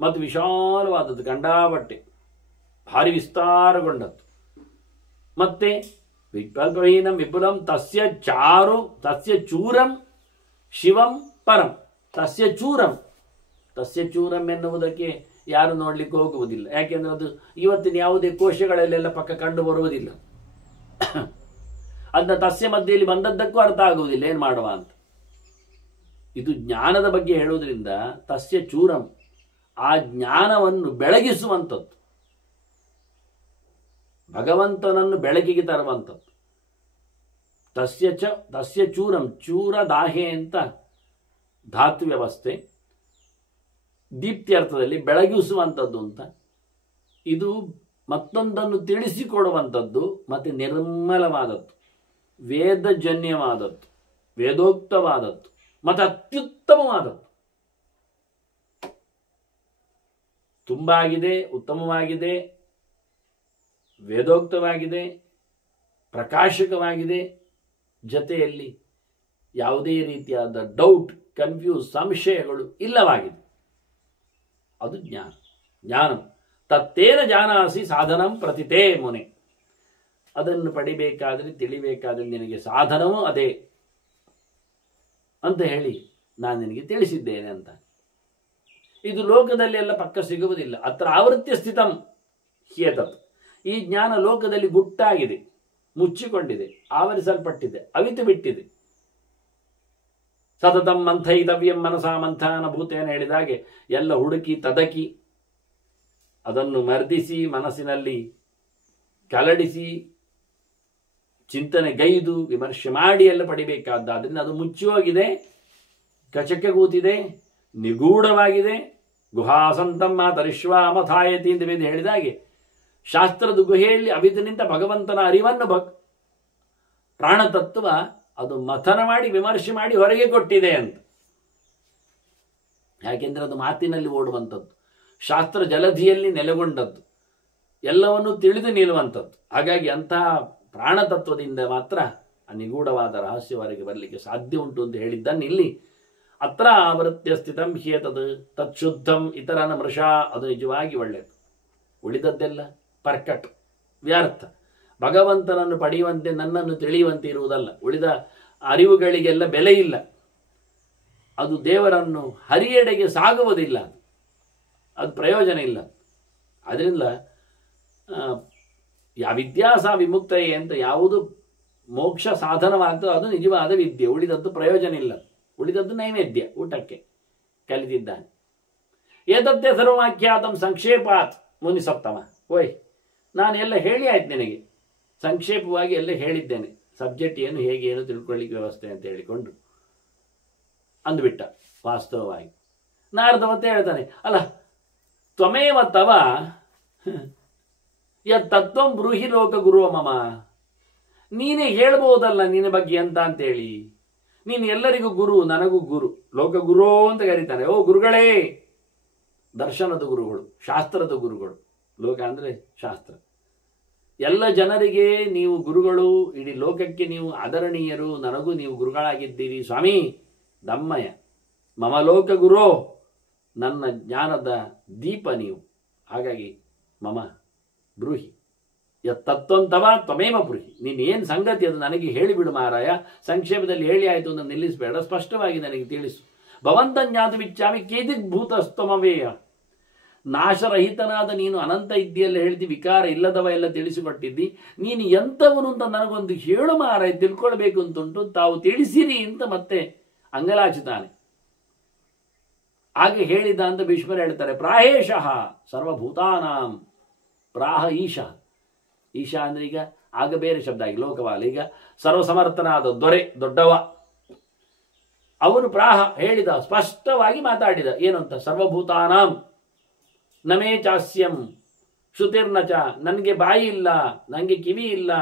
ಮತ್ತು ವಿಶಾಲವಾದದ್ದು, ಕಂಡಾಬಟ್ಟೆ ಭಾರಿ ವಿಸ್ತಾರಗೊಂಡದ್ದು. ಮತ್ತೆ ವಿಕಲ್ಪಹೀನಂ ವಿಪುಲಂ ತಸ್ಯ ಚೂರಂ ಶಿವಂ ಪರಂ. ತಸ್ಯ ಚೂರಂ ಎನ್ನುವುದಕ್ಕೆ ಯಾರು ನೋಡ್ಲಿಕ್ಕೆ ಹೋಗುವುದಿಲ್ಲ, ಯಾಕೆಂದ್ರೆ ಅದು ಇವತ್ತಿನ ಯಾವುದೇ ಕೋಶಗಳಲ್ಲೆಲ್ಲ ಪಕ್ಕ ಕಂಡು ಬರುವುದಿಲ್ಲ. ಅದನ್ನ ತಸ್ಯ ಮಧ್ಯೆಯಲ್ಲಿ ಬಂದದ್ದಕ್ಕೂ ಅರ್ಥ ಆಗುವುದಿಲ್ಲ, ಏನ್ ಮಾಡುವ ಅಂತ. ಇದು ಜ್ಞಾನದ ಬಗ್ಗೆ ಹೇಳುವುದರಿಂದ ತಸ್ಯ ಚೂರಂ, ಆ ಜ್ಞಾನವನ್ನು ಬೆಳಗಿಸುವಂಥದ್ದು, ಭಗವಂತನನ್ನು ಬೆಳಕಿಗೆ ತರುವಂಥದ್ದು. ತಸ್ಯ ಚೂರಂ, ಚೂರ ದಾಹೆ ಅಂತ ಧಾತು ವ್ಯವಸ್ಥೆ, ದೀಪ್ತ್ಯರ್ಥದಲ್ಲಿ ಬೆಳಗಿಸುವಂಥದ್ದು ಅಂತ. ಇದು ಮತ್ತೊಂದನ್ನು ತಿಳಿಸಿಕೊಡುವಂಥದ್ದು, ಮತ್ತೆ ನಿರ್ಮಲವಾದದ್ದು, ವೇದಜನ್ಯವಾದದ್ದು, ವೇದೋಕ್ತವಾದದ್ದು, ಮತ್ತೆ ಅತ್ಯುತ್ತಮವಾದದ್ದು. ತುಂಬ ಆಗಿದೆ, ಉತ್ತಮವಾಗಿದೆ, ವೇದೋಕ್ತವಾಗಿದೆ, ಪ್ರಕಾಶಕವಾಗಿದೆ, ಜೊತೆಯಲ್ಲಿ ಯಾವುದೇ ರೀತಿಯಾದ ಡೌಟ್, ಕನ್ಫ್ಯೂಸ್, ಸಂಶಯಗಳು ಇಲ್ಲವಾಗಿದೆ. ಅದು ಜ್ಞಾನ. ತತ್ತೇನ ಜಾನಾಸಿ ಸಾಧನಂ ಪ್ರತಿತೇ ಮುನೆ. ಅದನ್ನು ಪಡಿಬೇಕಾದ್ರೆ, ತಿಳಿಬೇಕಾದ್ರೆ ನಿನಗೆ ಸಾಧನವೂ ಅದೇ ಅಂತ ಹೇಳಿ ನಾನು ನಿನಗೆ ತಿಳಿಸಿದ್ದೇನೆ ಅಂತ. ಇದು ಲೋಕದಲ್ಲಿ ಎಲ್ಲ ಪಕ್ಕ ಸಿಗುವುದಿಲ್ಲ. ಅತ್ರ ಆವೃತ್ಯ ಸ್ಥಿತಂ ಹ್ಯೇತತ್. ಈ ಜ್ಞಾನ ಲೋಕದಲ್ಲಿ ಗುಟ್ಟಾಗಿದೆ, ಮುಚ್ಚಿಕೊಂಡಿದೆ, ಆವರಿಸಲ್ಪಟ್ಟಿದೆ, ಅವಿತು ಬಿಟ್ಟಿದೆ. ಸತತಂ ಮಂಥಯಿತವ್ಯಂ ಮನಸಾ ಮಂಥಾನ ಭೂತೇನ ಹೇಳಿದಾಗೆ ಎಲ್ಲ ಹುಡುಕಿ ತದಕಿ ಅದನ್ನು ಮರ್ದಿಸಿ ಮನಸ್ಸಿನಲ್ಲಿ ಕಲಡಿಸಿ ಚಿಂತನೆಗೈದು ವಿಮರ್ಶೆ ಮಾಡಿ ಎಲ್ಲ ಪಡಿಬೇಕಾದ್ದರಿಂದ ಅದು ಮುಚ್ಚಿ ಹೋಗಿದೆ, ಕಚಕ್ಕೆ ಕೂತಿದೆ, ನಿಗೂಢವಾಗಿದೆ. ಗುಹಾಸಂತಂ ಮಾತರಿಶ್ವಾಮಥಾಯತಿ ಅಂತ ವೇದ ಹೇಳಿದಾಗೆ ಶಾಸ್ತ್ರದ ಗುಹೆಯಲ್ಲಿ ಅವಿದು ನಿಂತ ಭಗವಂತನ ಅರಿವನ್ನು ಪ್ರಾಣತತ್ವ ಅದು ಮಥನ ಮಾಡಿ ವಿಮರ್ಶೆ ಮಾಡಿ ಹೊರಗೆ ಕೊಟ್ಟಿದೆ ಅಂತ. ಯಾಕೆಂದರೆ ಅದು ಮಾತಿನಲ್ಲಿ ಓಡುವಂಥದ್ದು, ಶಾಸ್ತ್ರ ಜಲಧಿಯಲ್ಲಿ ನೆಲೆಗೊಂಡದ್ದು, ಎಲ್ಲವನ್ನೂ ತಿಳಿದು ನಿಲ್ಲುವಂಥದ್ದು. ಹಾಗಾಗಿ ಅಂತಹ ಪ್ರಾಣತತ್ವದಿಂದ ಮಾತ್ರ ಆ ನಿಗೂಢವಾದ ರಹಸ್ಯವರೆಗೆ ಬರಲಿಕ್ಕೆ ಸಾಧ್ಯ ಉಂಟು ಅಂತ ಹೇಳಿದ್ದನ್ನು ಇಲ್ಲಿ ಅತ್ರ ಆವೃತ್ಯ ಸ್ಥಿತಂ ಹ್ಯೇತದ್ ತತ್ಶುದ್ಧಂ ಇತರನ ಮೃಷಾ, ಅದು ನಿಜವಾಗಿ ಒಳ್ಳೆಯದು. ಉಳಿದದ್ದೆಲ್ಲ ಪರ್ಕಟ್, ವ್ಯರ್ಥ. ಭಗವಂತನನ್ನು ಪಡೆಯುವಂತೆ, ನನ್ನನ್ನು ತಿಳಿಯುವಂತೆ ಇರುವುದಲ್ಲ. ಉಳಿದ ಅರಿವುಗಳಿಗೆಲ್ಲ ಬೆಲೆ ಇಲ್ಲ. ಅದು ದೇವರನ್ನು ಹರಿಯೆಡೆಗೆ ಸಾಗುವುದಿಲ್ಲ, ಅದು ಪ್ರಯೋಜನ ಇಲ್ಲ. ಅದರಿಂದ ವಿದ್ಯಾಸ ವಿಮುಕ್ತಯೇ ಅಂತ ಯಾವುದು ಮೋಕ್ಷ ಸಾಧನವಾಗ್ತದೆ ಅದು ನಿಜವಾದ ವಿದ್ಯೆ. ಉಳಿದದ್ದು ಪ್ರಯೋಜನ ಇಲ್ಲ, ಉಳಿದದ್ದು ನೈವೇದ್ಯ, ಊಟಕ್ಕೆ ಕಲಿತಿದ್ದಾನೆ. ಏತತ್ತೆ ಸರ್ವವಾಖ್ಯಾತಂ ಸಂಕ್ಷೇಪಾತ್ ಮುನಿ ಸಪ್ತಮ. ಓಯ್, ನಾನು ಎಲ್ಲ ಹೇಳಿ ಆಯ್ತು ನಿನಗೆ, ಸಂಕ್ಷೇಪವಾಗಿ ಎಲ್ಲ ಹೇಳಿದ್ದೇನೆ. ಸಬ್ಜೆಕ್ಟ್ ಏನು, ಹೇಗೆ, ಏನು ತಿಳ್ಕೊಳ್ಳಿಕ್ಕೆ ವ್ಯವಸ್ಥೆ ಅಂತ ಹೇಳಿಕೊಂಡು ಅಂದ್ಬಿಟ್ಟ. ವಾಸ್ತವವಾಗಿ ನಾರದ ಮತ್ತೆ ಹೇಳ್ತಾನೆ, ಅಲ್ಲ ತ್ವಮೇವ ತವ ತತ್ವಂ ಬ್ರೂಹಿ ಲೋಕ ಗುರು ಮಮ. ನೀನೇ ಹೇಳ್ಬೋದಲ್ಲ ನಿನ್ನ ಬಗ್ಗೆ ಅಂತ ಅಂತೇಳಿ. ನೀನು ಎಲ್ಲರಿಗೂ ಗುರು, ನನಗೂ ಗುರು, ಲೋಕ ಗುರು ಅಂತ ಕರೀತಾನೆ. ಓ ಗುರುಗಳೇ, ದರ್ಶನದ ಗುರುಗಳು, ಶಾಸ್ತ್ರದ ಗುರುಗಳು. ಲೋಕ ಅಂದರೆ ಶಾಸ್ತ್ರ. ಎಲ್ಲ ಜನರಿಗೆ ನೀವು ಗುರುಗಳು, ಇಡೀ ಲೋಕಕ್ಕೆ ನೀವು ಆದರಣೀಯರು, ನನಗೂ ನೀವು ಗುರುಗಳಾಗಿದ್ದೀರಿ ಸ್ವಾಮಿ. ದಮ್ಮಯ ಮಮ ಲೋಕ ಗುರೋ, ನನ್ನ ಜ್ಞಾನದ ದೀಪ ನೀವು. ಹಾಗಾಗಿ ಮಮ ಬ್ರೂಹಿ ತತ್ವಂತವ ತ್ವಮೇವ ಬ್ರೂಹಿ. ನೀನು ಏನು ಸಂಗತಿ ಅದು ನನಗೆ ಹೇಳಿಬಿಡು ಮಾರಾಯ. ಸಂಕ್ಷೇಪದಲ್ಲಿ ಹೇಳಿ ಆಯಿತು ಅಂತ ನಿಲ್ಲಿಸಬೇಡ, ಸ್ಪಷ್ಟವಾಗಿ ನನಗೆ ತಿಳಿಸು. ಭವಂತ ಜ್ಞಾತು ವಿಚ್ಚಾಮಿ ಕೇದಿಗ್ಭೂತಸ್ತಮವೇಯ. ನಾಶರಹಿತನಾದ ನೀನು ಅನಂತ ಇದ್ದೀಯಲ್ಲ ಹೇಳ್ತಿ, ವಿಕಾರ ಇಲ್ಲದವ ಎಲ್ಲ ತಿಳಿಸಿಕೊಟ್ಟಿದ್ದಿ. ನೀನು ಎಂಥವನು ಅಂತ ನನಗೊಂದು ಹೇಳು ಮಾರಾಯ, ತಿಳ್ಕೊಳ್ಬೇಕು ಅಂತುಂಟು. ತಾವು ತಿಳಿಸಿರಿ ಅಂತ ಮತ್ತೆ ಅಂಗಲಾಚುತ್ತಾನೆ. ಹಾಗೆ ಹೇಳಿದ ಅಂತ ಭೀಷ್ಮರು ಹೇಳ್ತಾರೆ. ಪ್ರಾಹೇಶಃ ಸರ್ವಭೂತಾನಾಂ ಪ್ರಾಹ ಈಶ. ಈಶ ಅಂದ್ರೆ ಈಗ ಆಗ ಬೇರೆ ಶಬ್ದ ಆಗಿ ಲೋಕವಾಲ. ಈಗ ಸರ್ವಸಮರ್ಥನಾದ ದೊರೆ, ದೊಡ್ಡವ, ಅವನು ಪ್ರಾಹ ಹೇಳಿದ, ಸ್ಪಷ್ಟವಾಗಿ ಮಾತಾಡಿದ. ಏನು ಅಂತ? ಸರ್ವಭೂತಾನಾಂ ನಮೇ ಚಾಸ್ಯಂ ಶ್ರುತಿರ್ನ ಚ. ನನಗೆ ಬಾಯಿ ಇಲ್ಲ, ನನಗೆ ಕಿವಿ ಇಲ್ಲ.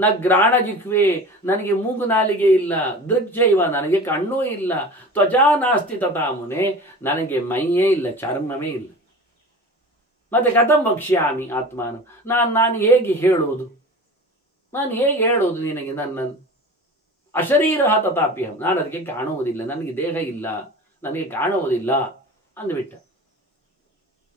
ನ ಗ್ರಾಣ ಜಿಹ್ವೆ, ನನಗೆ ಮೂಗು ನಾಲಿಗೆ ಇಲ್ಲ. ದೃಗ್ಜೈವ, ನನಗೆ ಕಣ್ಣೂ ಇಲ್ಲ. ತ್ವಚಾ ನಾಸ್ತಿ ತಥಾಮುನೆ, ನನಗೆ ಮೈಯೇ ಇಲ್ಲ, ಚರ್ಮವೇ ಇಲ್ಲ. ಮತ್ತೆ ಕಥಂ ವಕ್ಷ್ಯಾಮಿ ಆತ್ಮಾನು, ನಾನು ಹೇಗೆ ಹೇಳುವುದು? ನಾನು ಹೇಗೆ ಹೇಳುವುದು ನಿನಗೆ ನನ್ನನ್ನು? ಅಶರೀರ ತಥಾಪ್ಯಹಂ, ನಾನು ಅದಕ್ಕೆ ಕಾಣುವುದಿಲ್ಲ, ನನಗೆ ದೇಹ ಇಲ್ಲ, ನನಗೆ ಕಾಣುವುದಿಲ್ಲ ಅಂದ್ಬಿಟ್ಟ.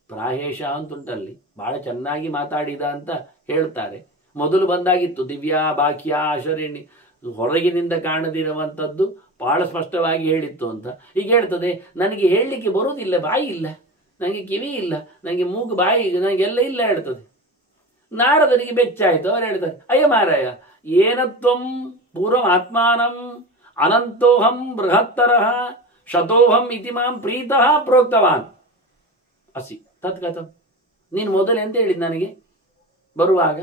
ಪ್ರಾಹೇಶ ಅಂತುಂಟಲ್ಲಿ ಬಹಳ ಚೆನ್ನಾಗಿ ಮಾತಾಡಿದ ಅಂತ ಹೇಳ್ತಾರೆ. ಮೊದಲು ಬಂದಾಗಿತ್ತು ದಿವ್ಯಾ ಬಾಕ್ಯ ಅಶರೀಣಿ, ಹೊರಗಿನಿಂದ ಕಾಣದಿರುವಂಥದ್ದು ಬಹಳ ಸ್ಪಷ್ಟವಾಗಿ ಹೇಳಿತ್ತು ಅಂತ. ಈಗ ಹೇಳ್ತದೆ ನನಗೆ ಹೇಳಲಿಕ್ಕೆ ಬರುವುದಿಲ್ಲ, ಬಾಯಿ ಇಲ್ಲ, ನನಗೆ ಕಿವಿ ಇಲ್ಲ, ನನಗೆ ಮೂಗು ಬಾಯಿ ನನಗೆಲ್ಲ ಇಲ್ಲ ಹೇಳ್ತದೆ. ನಾರದರಿಗೆ ಬೆಚ್ಚಾಯಿತು. ಅವ್ರು ಹೇಳ್ತಾರೆ, ಅಯ್ಯ ಮಾರಾಯ, ಏನತ್ವಂ ಪೂರ್ವಂ ಆತ್ಮಾನಂ ಅನಂತೋಹಂ ಬೃಹತ್ತರಃ ಶತೋಹಂ ಇತಿ ಮಾಂ ಪ್ರೀತಃ ಪ್ರೋಕ್ತವಾನ್ ಅಸಿ ತತ್ಕಥಂ. ನೀನು ಮೊದಲು ಎಂತ ಹೇಳಿದ್ ನನಗೆ ಬರುವಾಗ?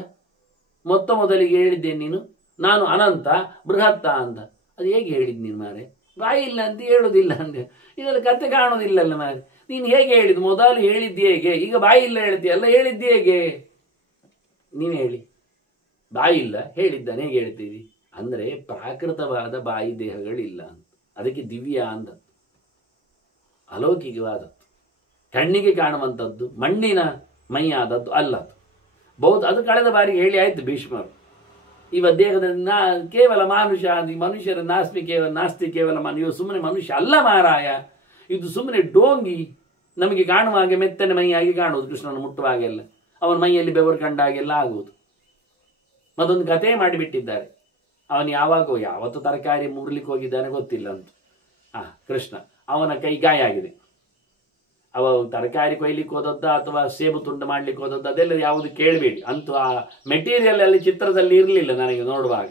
ಮೊದಲಿಗೆ ಹೇಳಿದ್ದೇನೆ ನೀನು ನಾನು ಅನಂತ ಬೃಹತ್ತ ಅಂತ. ಅದು ಹೇಗೆ ಹೇಳಿದ್ ನೀನು ಮಾರೆ? ಬಾಯಿ ಇಲ್ಲ ಅಂತ ಹೇಳುವುದಿಲ್ಲ ಅಂದೆ. ಇದೆಲ್ಲ ಕತೆ ಕಾಣೋದಿಲ್ಲಲ್ಲ ಮಾರೆ. ನೀನು ಹೇಗೆ ಹೇಳಿದ್ದು? ಮೊದಲು ಹೇಳಿದ್ದು ಹೇಗೆ? ಈಗ ಬಾಯಿ ಇಲ್ಲ ಹೇಳ್ತೀಯ, ಎಲ್ಲ ಹೇಳಿದ್ದು ಹೇಗೆ? ನೀನು ಹೇಳಿ. ಬಾಯಿ ಇಲ್ಲ ಹೇಳಿದ್ದಾನೆ, ಹೇಗೆ ಹೇಳ್ತೀವಿ? ಅಂದರೆ ಪ್ರಾಕೃತವಾದ ಬಾಯಿ ದೇಹಗಳಿಲ್ಲ ಅಂತ. ಅದಕ್ಕೆ ದಿವ್ಯ ಅಂತ, ಅಲೌಕಿಕವಾದದ್ದು, ಕಣ್ಣಿಗೆ ಕಾಣುವಂಥದ್ದು, ಮಣ್ಣಿನ ಮೈಯಾದದ್ದು ಅಲ್ಲ ಅದು. ಬೌದ್ಧ ಅದು ಕಳೆದ ಬಾರಿಗೆ ಹೇಳಿ ಆಯ್ತು ಭೀಷ್ಮರು. ಇವ ದೇಹದ ಕೇವಲ ಮನುಷ್ಯರ ನಾಸ್ತಿ ಕೇವಲ ಇವ ಸುಮ್ಮನೆ ಮನುಷ್ಯ ಅಲ್ಲ ಮಾರಾಯ. ಇದು ಸುಮ್ಮನೆ ಡೋಂಗಿ. ನಮಗೆ ಕಾಣುವಾಗ ಮೆತ್ತನೆ ಮೈಯಾಗಿ ಕಾಣುವುದು, ಕೃಷ್ಣನ ಮುಟ್ಟುವಾಗೆಲ್ಲ ಅವನ ಮೈಯಲ್ಲಿ ಬೆವರು ಕಂಡಾಗೆಲ್ಲ ಆಗುವುದು. ಮತ್ತೊಂದು ಕಥೆ ಮಾಡಿಬಿಟ್ಟಿದ್ದಾರೆ. ಅವನು ಯಾವತ್ತು ತರಕಾರಿ ಮುರ್ಲಿಕ್ಕೆ ಹೋಗಿದ್ದಾನೆ ಗೊತ್ತಿಲ್ಲ ಅಂತ. ಕೃಷ್ಣ ಅವನ ಕೈ ಗಾಯ ಆಗಿದೆ. ಅವ ತರಕಾರಿ ಕೊಯ್ಲಿಕ್ಕೆ ಹೋದದ್ದ ಅಥವಾ ಸೇಬು ತುಂಡು ಮಾಡ್ಲಿಕ್ಕೆ ಹೋದದ್ದು ಅದೆಲ್ಲ ಯಾವುದು ಕೇಳಬೇಡಿ. ಅಂತೂ ಆ ಮೆಟೀರಿಯಲ್ ಅಲ್ಲಿ ಚಿತ್ರದಲ್ಲಿ ಇರಲಿಲ್ಲ ನನಗೆ ನೋಡುವಾಗ.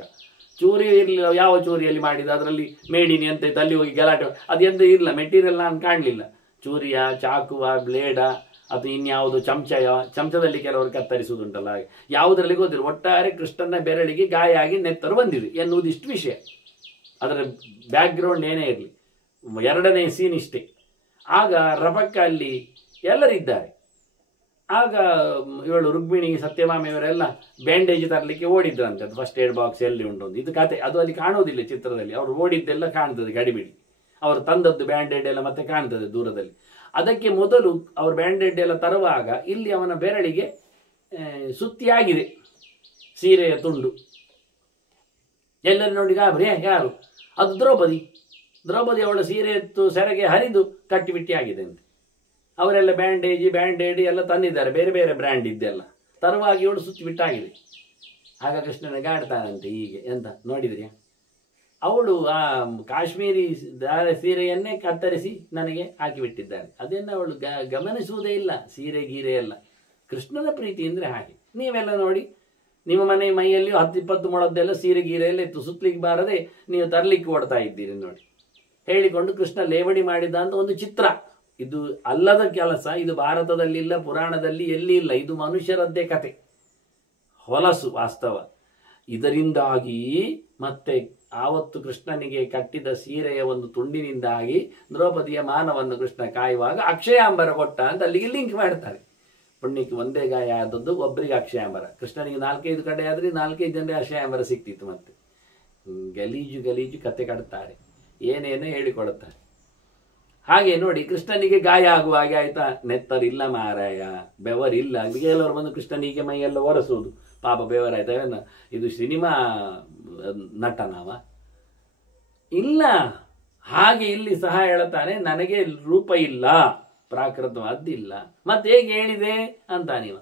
ಚೂರಿ ಇರಲಿಲ್ಲ. ಯಾವ ಚೂರಿಯಲ್ಲಿ ಮಾಡಿದ ಅದರಲ್ಲಿ ಮೇಡಿನಿ ಅಂತ ಇತ್ತು, ಅಲ್ಲಿ ಹೋಗಿ ಗಲಾಟೆ ಅದೆಂದು ಇಲ್ಲ. ಮೆಟೀರಿಯಲ್ ನಾನು ಕಾಣಲಿಲ್ಲ. ಚೂರಿಯ, ಚಾಕುವ, ಬ್ಲೇಡ ಅಥವಾ ಇನ್ಯಾವುದು ಚಮಚದಲ್ಲಿ ಕೆಲವರು ಕತ್ತರಿಸುವುದುಂಟಲ್ಲ, ಹಾಗೆ ಯಾವುದರಲ್ಲಿ ಗೊತ್ತಿಲ್ಲ. ಒಟ್ಟಾರೆ ಕೃಷ್ಣನ ಬೆರಳಿಗೆ ಗಾಯ ಆಗಿ ನೆತ್ತರು ಬಂದಿದೆ ಎನ್ನುವುದು ಇಷ್ಟು ವಿಷಯ. ಅದರ ಬ್ಯಾಕ್ಗ್ರೌಂಡ್ ಏನೇ ಇರಲಿ, ಎರಡನೇ ಸೀನ್ ಇಷ್ಟೇ. ಆಗ ರಭಕ್ಕ ಅಲ್ಲಿ ಎಲ್ಲರಿದ್ದಾರೆ. ಆಗ ಇವಳು ರುಕ್ಮಿಣಿ, ಸತ್ಯಭಾಮೆಯವರೆಲ್ಲ ಬ್ಯಾಂಡೇಜ್ ತರಲಿಕ್ಕೆ ಓಡಿದ್ರಂತೆ. ಅದು ಫಸ್ಟ್ ಏಡ್ ಬಾಕ್ಸ್ ಎಲ್ಲಿ ಉಂಟು ಇದು ಕತೆ. ಅದು ಅಲ್ಲಿ ಕಾಣೋದಿಲ್ಲ ಚಿತ್ರದಲ್ಲಿ. ಅವರು ಓಡಿದ್ದೆಲ್ಲ ಕಾಣ್ತದೆ ಗಡಿಬಿಡಿ. ಅವರು ತಂದದ್ದು ಬ್ಯಾಂಡೇಡ್ ಎಲ್ಲ ಮತ್ತೆ ಕಾಣ್ತದೆ ದೂರದಲ್ಲಿ. ಅದಕ್ಕೆ ಮೊದಲು ಅವರು ಬ್ಯಾಂಡೆಡ್ ಎಲ್ಲ ತರುವಾಗ ಇಲ್ಲಿ ಅವನ ಬೆರಳಿಗೆ ಸುತ್ತಿಯಾಗಿದೆ ಸೀರೆಯ ತುಂಡು. ಎಲ್ಲರೂ ನೋಡಿ ಗಾಬರಿ, ಯಾರು ಅದು? ದ್ರೌಪದಿ ಅವಳ ಸೀರೆ ಎತ್ತು ಸೆರೆಗೆ ಹರಿದು ಕಟ್ಟಿಬಿಟ್ಟಿ ಆಗಿದೆ ಅಂತೆ. ಅವರೆಲ್ಲ ಬ್ಯಾಂಡೇಜ್ ಎಲ್ಲ ತಂದಿದ್ದಾರೆ, ಬೇರೆ ಬೇರೆ ಬ್ರ್ಯಾಂಡ್ ಇದ್ದೆಲ್ಲ ತರುವಾಗ ಇವಳು ಸುತ್ತಿ ಬಿಟ್ಟಾಗಿದೆ. ಆಗ ಕೃಷ್ಣನಿಗೆ ಆಡ್ತಾನಂತೆ ಹೀಗೆ, ಎಂತ ನೋಡಿದ್ರಿ, ಅವಳು ಆ ಕಾಶ್ಮೀರಿ ಸೀರೆಯನ್ನೇ ಕತ್ತರಿಸಿ ನನಗೆ ಹಾಕಿಬಿಟ್ಟಿದ್ದಾಳೆ. ಅದನ್ನು ಅವಳು ಗಮನಿಸುವುದೇ ಇಲ್ಲ, ಸೀರೆ ಗೀರೆ ಎಲ್ಲ. ಕೃಷ್ಣನ ಪ್ರೀತಿ ಅಂದರೆ ಹಾಗೆ. ನೀವೆಲ್ಲ ನೋಡಿ, ನಿಮ್ಮ ಮನೆ ಮೈಯಲ್ಲಿ 10-20 ಮೊಳದ್ದೆಲ್ಲ ಸೀರೆ ಗೀರೆ ಎಲ್ಲ ಇತ್ತು, ಸುತ್ತಲಿಕ್ಕೆ ಬಾರದೆ ನೀವು ತರಲಿಕ್ಕೆ ಓಡ್ತಾ ಇದ್ದೀರಿ ನೋಡಿ. ಹೇಳಿಕೊಂಡು ಕೃಷ್ಣ ಲೇವಡಿ ಮಾಡಿದ ಅಂತ ಒಂದು ಚಿತ್ರ. ಇದು ಅಲ್ಲದ ಕೆಲಸ, ಇದು ಭಾರತದಲ್ಲಿಲ್ಲ, ಪುರಾಣದಲ್ಲಿ ಎಲ್ಲಿ ಇಲ್ಲ, ಇದು ಮನುಷ್ಯರದ್ದೇ ಕತೆ, ಹೊಲಸು ವಾಸ್ತವ. ಇದರಿಂದಾಗಿ ಮತ್ತೆ ಆವತ್ತು ಕೃಷ್ಣನಿಗೆ ಕಟ್ಟಿದ ಸೀರೆಯ ಒಂದು ತುಂಡಿನಿಂದಾಗಿ ದ್ರೌಪದಿಯ ಮಾನವನ್ನು ಕೃಷ್ಣ ಕಾಯುವಾಗ ಅಕ್ಷಯಾಂಬರ ಕೊಟ್ಟ ಅಂತ ಅಲ್ಲಿಗೆ ಲಿಂಕ್ ಮಾಡ್ತಾರೆ. ಪುಣ್ಯಕ್ಕೆ ಒಂದೇ ಗಾಯ ಆದದ್ದು, ಒಬ್ಬರಿಗೆ ಅಕ್ಷಯಾಂಬರ. ಕೃಷ್ಣನಿಗೆ 4-5 ಕಡೆ ಆದರೆ 4-5 ಜನರಿಗೆ ಅಕ್ಷಯಾಂಬರ ಸಿಕ್ತಿತ್ತು. ಮತ್ತೆ ಗಲೀಜು ಕತೆ ಕಟ್ತಾರೆ, ಏನೇನೋ ಹೇಳಿಕೊಡುತ್ತಾರೆ. ಹಾಗೆ ನೋಡಿ, ಕೃಷ್ಣನಿಗೆ ಗಾಯ ಆಗುವ ಹಾಗೆ ಆಯ್ತಾ, ನೆತ್ತರಿಲ್ಲ ಮಾರಾಯ, ಬೆವರಿಲ್ಲ. ಕೆಲವರು ಬಂದು ಕೃಷ್ಣನಿಗೆ ಮೈಯೆಲ್ಲ ಒರೆಸುವುದು, ಪಾಪ ಬೆವರಾಯ್ತವೇನ, ಇದು ಸಿನಿಮಾ ನಟನವ ಇಲ್ಲ. ಹಾಗೆ ಇಲ್ಲಿ ಸಹ ಹೇಳ್ತಾನೆ, ನನಗೆ ರೂಪ ಇಲ್ಲ, ಪ್ರಾಕೃತವಾದ್ದಿಲ್ಲ. ಮತ್ತೆ ಹೇಗೆ ಹೇಳಿದೆ ಅಂತ ನೀವು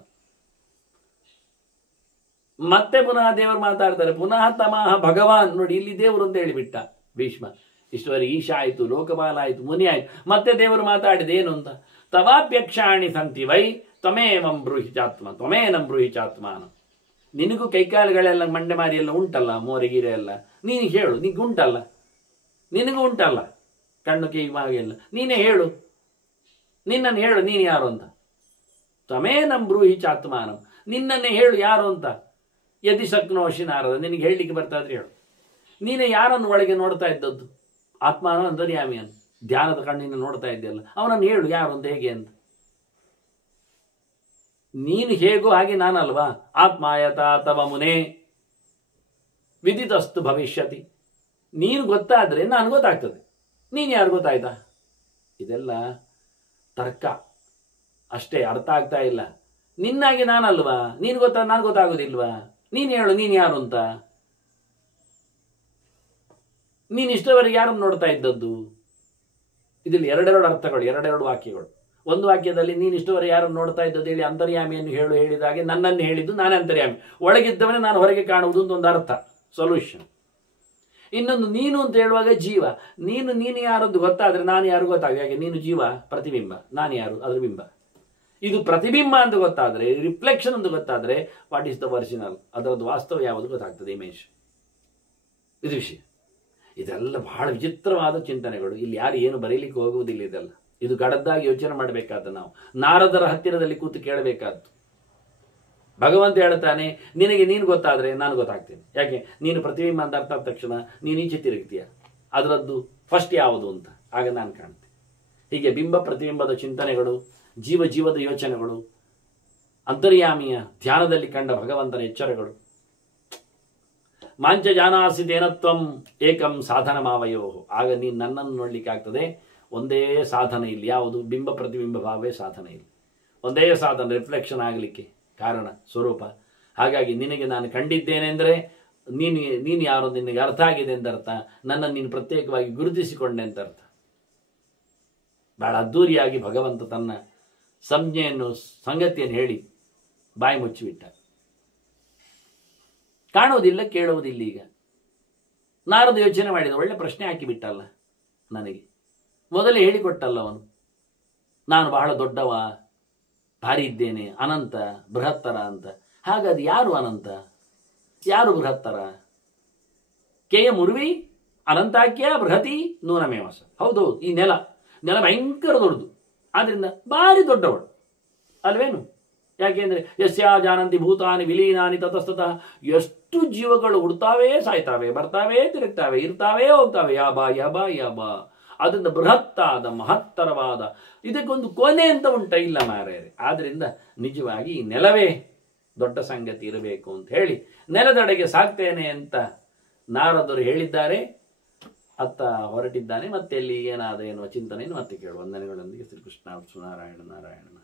ಮತ್ತೆ ಪುನಃ ದೇವರು ಮಾತಾಡ್ತಾರೆ. ಪುನಃ ತಮಃ ಭಗವಾನ್, ನೋಡಿ ಇಲ್ಲಿ ದೇವರು ಅಂತ ಹೇಳಿಬಿಟ್ಟ ಭೀಷ್ಮ. ಈಶ್ವರ ಈಶ ಆಯ್ತು, ಲೋಕಪಾಲ ಆಯ್ತು, ಮುನಿ ಆಯ್ತು. ಮತ್ತೆ ದೇವರು ಮಾತಾಡಿದೆ ಏನು ಅಂತ, ತವಾಪ್ಯಕ್ಷಾಣಿ ಸಂತಿ ವೈ ತ್ವಮೇನಂ ಬ್ರೂಹಿ ಚಾತ್ಮಾನ. ನಿನಗೂ ಕೈಕಾಲುಗಳೆಲ್ಲ ಮಂಡೆ ಮಾರಿ ಎಲ್ಲ ಉಂಟಲ್ಲ, ಮೋರೆಗೀರೆ ಎಲ್ಲ, ನೀನು ಹೇಳು. ನಿನಗೂ ಉಂಟಲ್ಲ ಕಣ್ಣು ಕೈ ಮಾಗೆಲ್ಲ, ನೀನೇ ಹೇಳು, ನಿನ್ನನ್ನು ಹೇಳು, ನೀನು ಯಾರು ಅಂತ. ತ್ವಮೇನಂ ಬ್ರೂಹಿ ಚಾತ್ಮಾನಂ, ನಿನ್ನನ್ನೇ ಹೇಳು ಯಾರು ಅಂತ. ಯದಿ ಶಕ್ನೋಷಿ ನಾರದ, ನಿನಗೆ ಹೇಳಲಿಕ್ಕೆ ಬರ್ತಾದ್ರೆ ಹೇಳು. ನೀನೇ ಯಾರನ್ನು ಒಳಗೆ ನೋಡ್ತಾ ಇದ್ದದ್ದು? ಆತ್ಮಾನೋ ಅಂತರ್ಯಾಮಿಯನ್ನು ಧ್ಯಾನದ ಕಣ್ಣಿನ ನೋಡ್ತಾ ಇದ್ದೆಯಲ್ಲ, ಅವನನ್ನು ಹೇಳು ಯಾರು ಅಂತ, ಹೇಗೆ ಅಂತ. ನೀನು ಹೇಗೋ ಹಾಗೆ ನಾನಲ್ವಾ. ಆತ್ಮಾಯತ ತವ ಮುನೇ ವಿದಿತಸ್ತು ಭವಿಷ್ಯತಿ. ನೀನು ಗೊತ್ತಾದ್ರೆ ನಾನು ಗೊತ್ತಾಗ್ತದೆ, ನೀನು ಯಾರು ಗೊತ್ತಾಯ್ತಾ? ಇದೆಲ್ಲ ತರ್ಕ ಅಷ್ಟೇ, ಅರ್ಥ ಆಗ್ತಾ ಇಲ್ಲ. ನಿನ್ನಾಗಿ ನಾನಲ್ವಾ, ನೀನು ನಾನು ಗೊತ್ತಾಗೋದಿಲ್ವಾ? ನೀನು ಹೇಳು, ನೀನು ಯಾರು ಅಂತ. ನೀನು ಇಷ್ಟವರೆಗೆ ಯಾರನ್ನು ನೋಡ್ತಾ ಇದ್ದದ್ದು? ಇದರಲ್ಲಿ ಎರಡೆರಡು ಅರ್ಥಗಳು, ಎರಡೆರಡು ವಾಕ್ಯಗಳು. ಒಂದು ವಾಕ್ಯದಲ್ಲಿ ನೀನು ಇಷ್ಟವರೆಗೆ ಯಾರನ್ನು ನೋಡ್ತಾ ಇದ್ದದ್ದು ಹೇಳಿ ಅಂತರ್ಯಾಮಿಯನ್ನು ಹೇಳಿದಾಗೆ ನನ್ನನ್ನು ಹೇಳಿದ್ದು ನಾನೇ ಅಂತರ್ಯಾಮಿ, ಒಳಗಿದ್ದವನೇ ನಾನು ಹೊರಗೆ ಕಾಣುವುದು ಅಂತ ಒಂದು ಅರ್ಥ, ಸೊಲ್ಯೂಷನ್. ಇನ್ನೊಂದು ನೀನು ಅಂತ ಹೇಳುವಾಗ ಜೀವ, ನೀನು ಯಾರದ್ದು ಗೊತ್ತಾದ್ರೆ ನಾನು ಯಾರು ಗೊತ್ತಾಗ. ಹಾಗೆ ನೀನು ಜೀವ, ಪ್ರತಿಬಿಂಬ, ನಾನು ಯಾರು ಅದ್ರ ಬಿಂಬ. ಇದು ಪ್ರತಿಬಿಂಬ ಅಂತ ಗೊತ್ತಾದ್ರೆ, ರಿಫ್ಲೆಕ್ಷನ್ ಅಂತ ಗೊತ್ತಾದ್ರೆ, ವಾಟ್ ಈಸ್ ದ ಒರಿಜಿನಲ್, ಅದರದ್ದು ವಾಸ್ತವ ಯಾವುದು ಗೊತ್ತಾಗ್ತದೆ, ಇಮೇಜ್. ಇದು ವಿಷಯ. ಇದೆಲ್ಲ ಬಹಳ ವಿಚಿತ್ರವಾದ ಚಿಂತನೆಗಳು. ಇಲ್ಲಿ ಯಾರು ಏನು ಬರೀಲಿಕ್ಕೆ ಹೋಗುವುದಿಲ್ಲ. ಇದೆಲ್ಲ ಇದು ಗಡದ್ದಾಗಿ ಯೋಚನೆ ಮಾಡಬೇಕಾದ, ನಾವು ನಾರದರ ಹತ್ತಿರದಲ್ಲಿ ಕೂತು ಕೇಳಬೇಕಾದ್ದು. ಭಗವಂತ ಹೇಳ್ತಾನೆ, ನಿನಗೆ ನೀನು ಗೊತ್ತಾದ್ರೆ ನಾನು ಗೊತ್ತಾಗ್ತೇನೆ. ಯಾಕೆ? ನೀನು ಪ್ರತಿಬಿಂಬ ಅಂತ ಅರ್ಥ ಆದ ತಕ್ಷಣ ನೀನು ಈಚೆ ತಿರುಗ್ತೀಯ, ಅದರದ್ದು ಫಸ್ಟ್ ಯಾವುದು ಅಂತ, ಆಗ ನಾನು ಕಾಣ್ತೇನೆ. ಹೀಗೆ ಬಿಂಬ ಪ್ರತಿಬಿಂಬದ ಚಿಂತನೆಗಳು, ಜೀವದ ಯೋಚನೆಗಳು, ಅಂತರ್ಯಾಮಿಯ ಧ್ಯಾನದಲ್ಲಿ ಕಂಡ ಭಗವಂತನ ಎಚ್ಚರಗಳು. ಮಾಂಚ ಜಾನಾಸಿ ತೇನತ್ವಂ ಏಕಂ ಸಾಧನ ಮಾವಯೋ. ಆಗ ನೀನು ನನ್ನನ್ನು ನೋಡ್ಲಿಕ್ಕೆ ಆಗ್ತದೆ. ಒಂದೇ ಸಾಧನ ಇಲ್ಲಿ, ಯಾವುದು? ಬಿಂಬ ಪ್ರತಿಬಿಂಬ ಭಾವವೇ ಸಾಧನ ಇಲ್ಲಿ. ಒಂದೇ ಸಾಧನ, ರಿಫ್ಲೆಕ್ಷನ್ ಆಗಲಿಕ್ಕೆ ಕಾರಣ ಸ್ವರೂಪ. ಹಾಗಾಗಿ ನಿನಗೆ ನಾನು ಕಂಡಿದ್ದೇನೆ ಅಂದರೆ ನೀನು ಯಾರು ನಿನಗೆ ಅರ್ಥ ಆಗಿದೆ ಅಂತ ಅರ್ಥ, ನನ್ನನ್ನು ನೀನು ಪ್ರತ್ಯೇಕವಾಗಿ ಗುರುತಿಸಿಕೊಂಡೆ ಅಂತ ಅರ್ಥ. ಬಹಳ ಅದ್ದೂರಿಯಾಗಿ ಭಗವಂತ ತನ್ನ ಸಂಜ್ಞೆಯನ್ನು, ಸಂಗತಿಯನ್ನು ಹೇಳಿ ಬಾಯಿ ಮುಚ್ಚಿಬಿಟ್ಟ. ಕಾಣುವುದಿಲ್ಲ, ಕೇಳುವುದಿಲ್ಲ. ಈಗ ನಾರದ ಯೋಚನೆ ಮಾಡಿದ, ಒಳ್ಳೆ ಪ್ರಶ್ನೆ ಹಾಕಿಬಿಟ್ಟಲ್ಲ ನನಗೆ. ಮೊದಲೇ ಹೇಳಿಕೊಟ್ಟಲ್ಲ ಅವನು, ನಾನು ಬಹಳ ದೊಡ್ಡವ, ಭಾರಿ ಇದ್ದೇನೆ, ಅನಂತ ಬೃಹತ್ತರ ಅಂತ. ಹಾಗಾದ್ರೆ ಯಾರು ಅನಂತ, ಯಾರು ಬೃಹತ್ತರ? ಕೇಯ ಮುರ್ವಿ ಅನಂತಾಖ್ಯ ಬೃಹತಿ ನೂನಮೇವಸ. ಹೌದು, ಈ ನೆಲ ಭಯಂಕರ ದೊಡ್ಡದು, ಆದ್ರಿಂದ ಭಾರಿ ದೊಡ್ಡವಳು ಅಲ್ವೇನು? ಯಾಕೆಂದ್ರೆ ಯಸ್ಯಾ ಜಾನಂತಿ ಭೂತಾನಿ ವಿಲೀನಾನಿ ತತಸ್ತತಃ. ಎಷ್ಟು ಜೀವಗಳು ಹುಡ್ತಾವೇ, ಸಾಯ್ತಾವೆ, ಬರ್ತಾವೆ, ತಿರುಗ್ತಾವೆ, ಇರ್ತಾವೇ, ಹೋಗ್ತಾವೆ, ಯಾಬಾ. ಅದರಿಂದ ಬೃಹತ್ತಾದ ಮಹತ್ತರವಾದ, ಇದಕ್ಕೊಂದು ಕೊನೆ ಅಂತ ಇಲ್ಲ ಮಾರ್ಯಾರೆ. ಆದ್ರಿಂದ ನಿಜವಾಗಿ ಈ ನೆಲವೇ ದೊಡ್ಡ ಸಂಗತಿ ಇರಬೇಕು ಅಂತ ಹೇಳಿ ನೆಲದಡೆಗೆ ಸಾಕ್ತೇನೆ ಅಂತ ನಾರದರು ಹೇಳಿದ್ದಾರೆ. ಅತ್ತ ಹೊರಟಿದ್ದಾನೆ. ಮತ್ತೆ ಎಲ್ಲಿ ಏನಾದ ಎನ್ನುವ ಚಿಂತನೆಯನ್ನು ಮತ್ತೆ ಕೇಳುವ. ವಂದನೆಗಳೊಂದಿಗೆ ಶ್ರೀಕೃಷ್ಣ ನಾರಾಯಣ ನಾರಾಯಣ.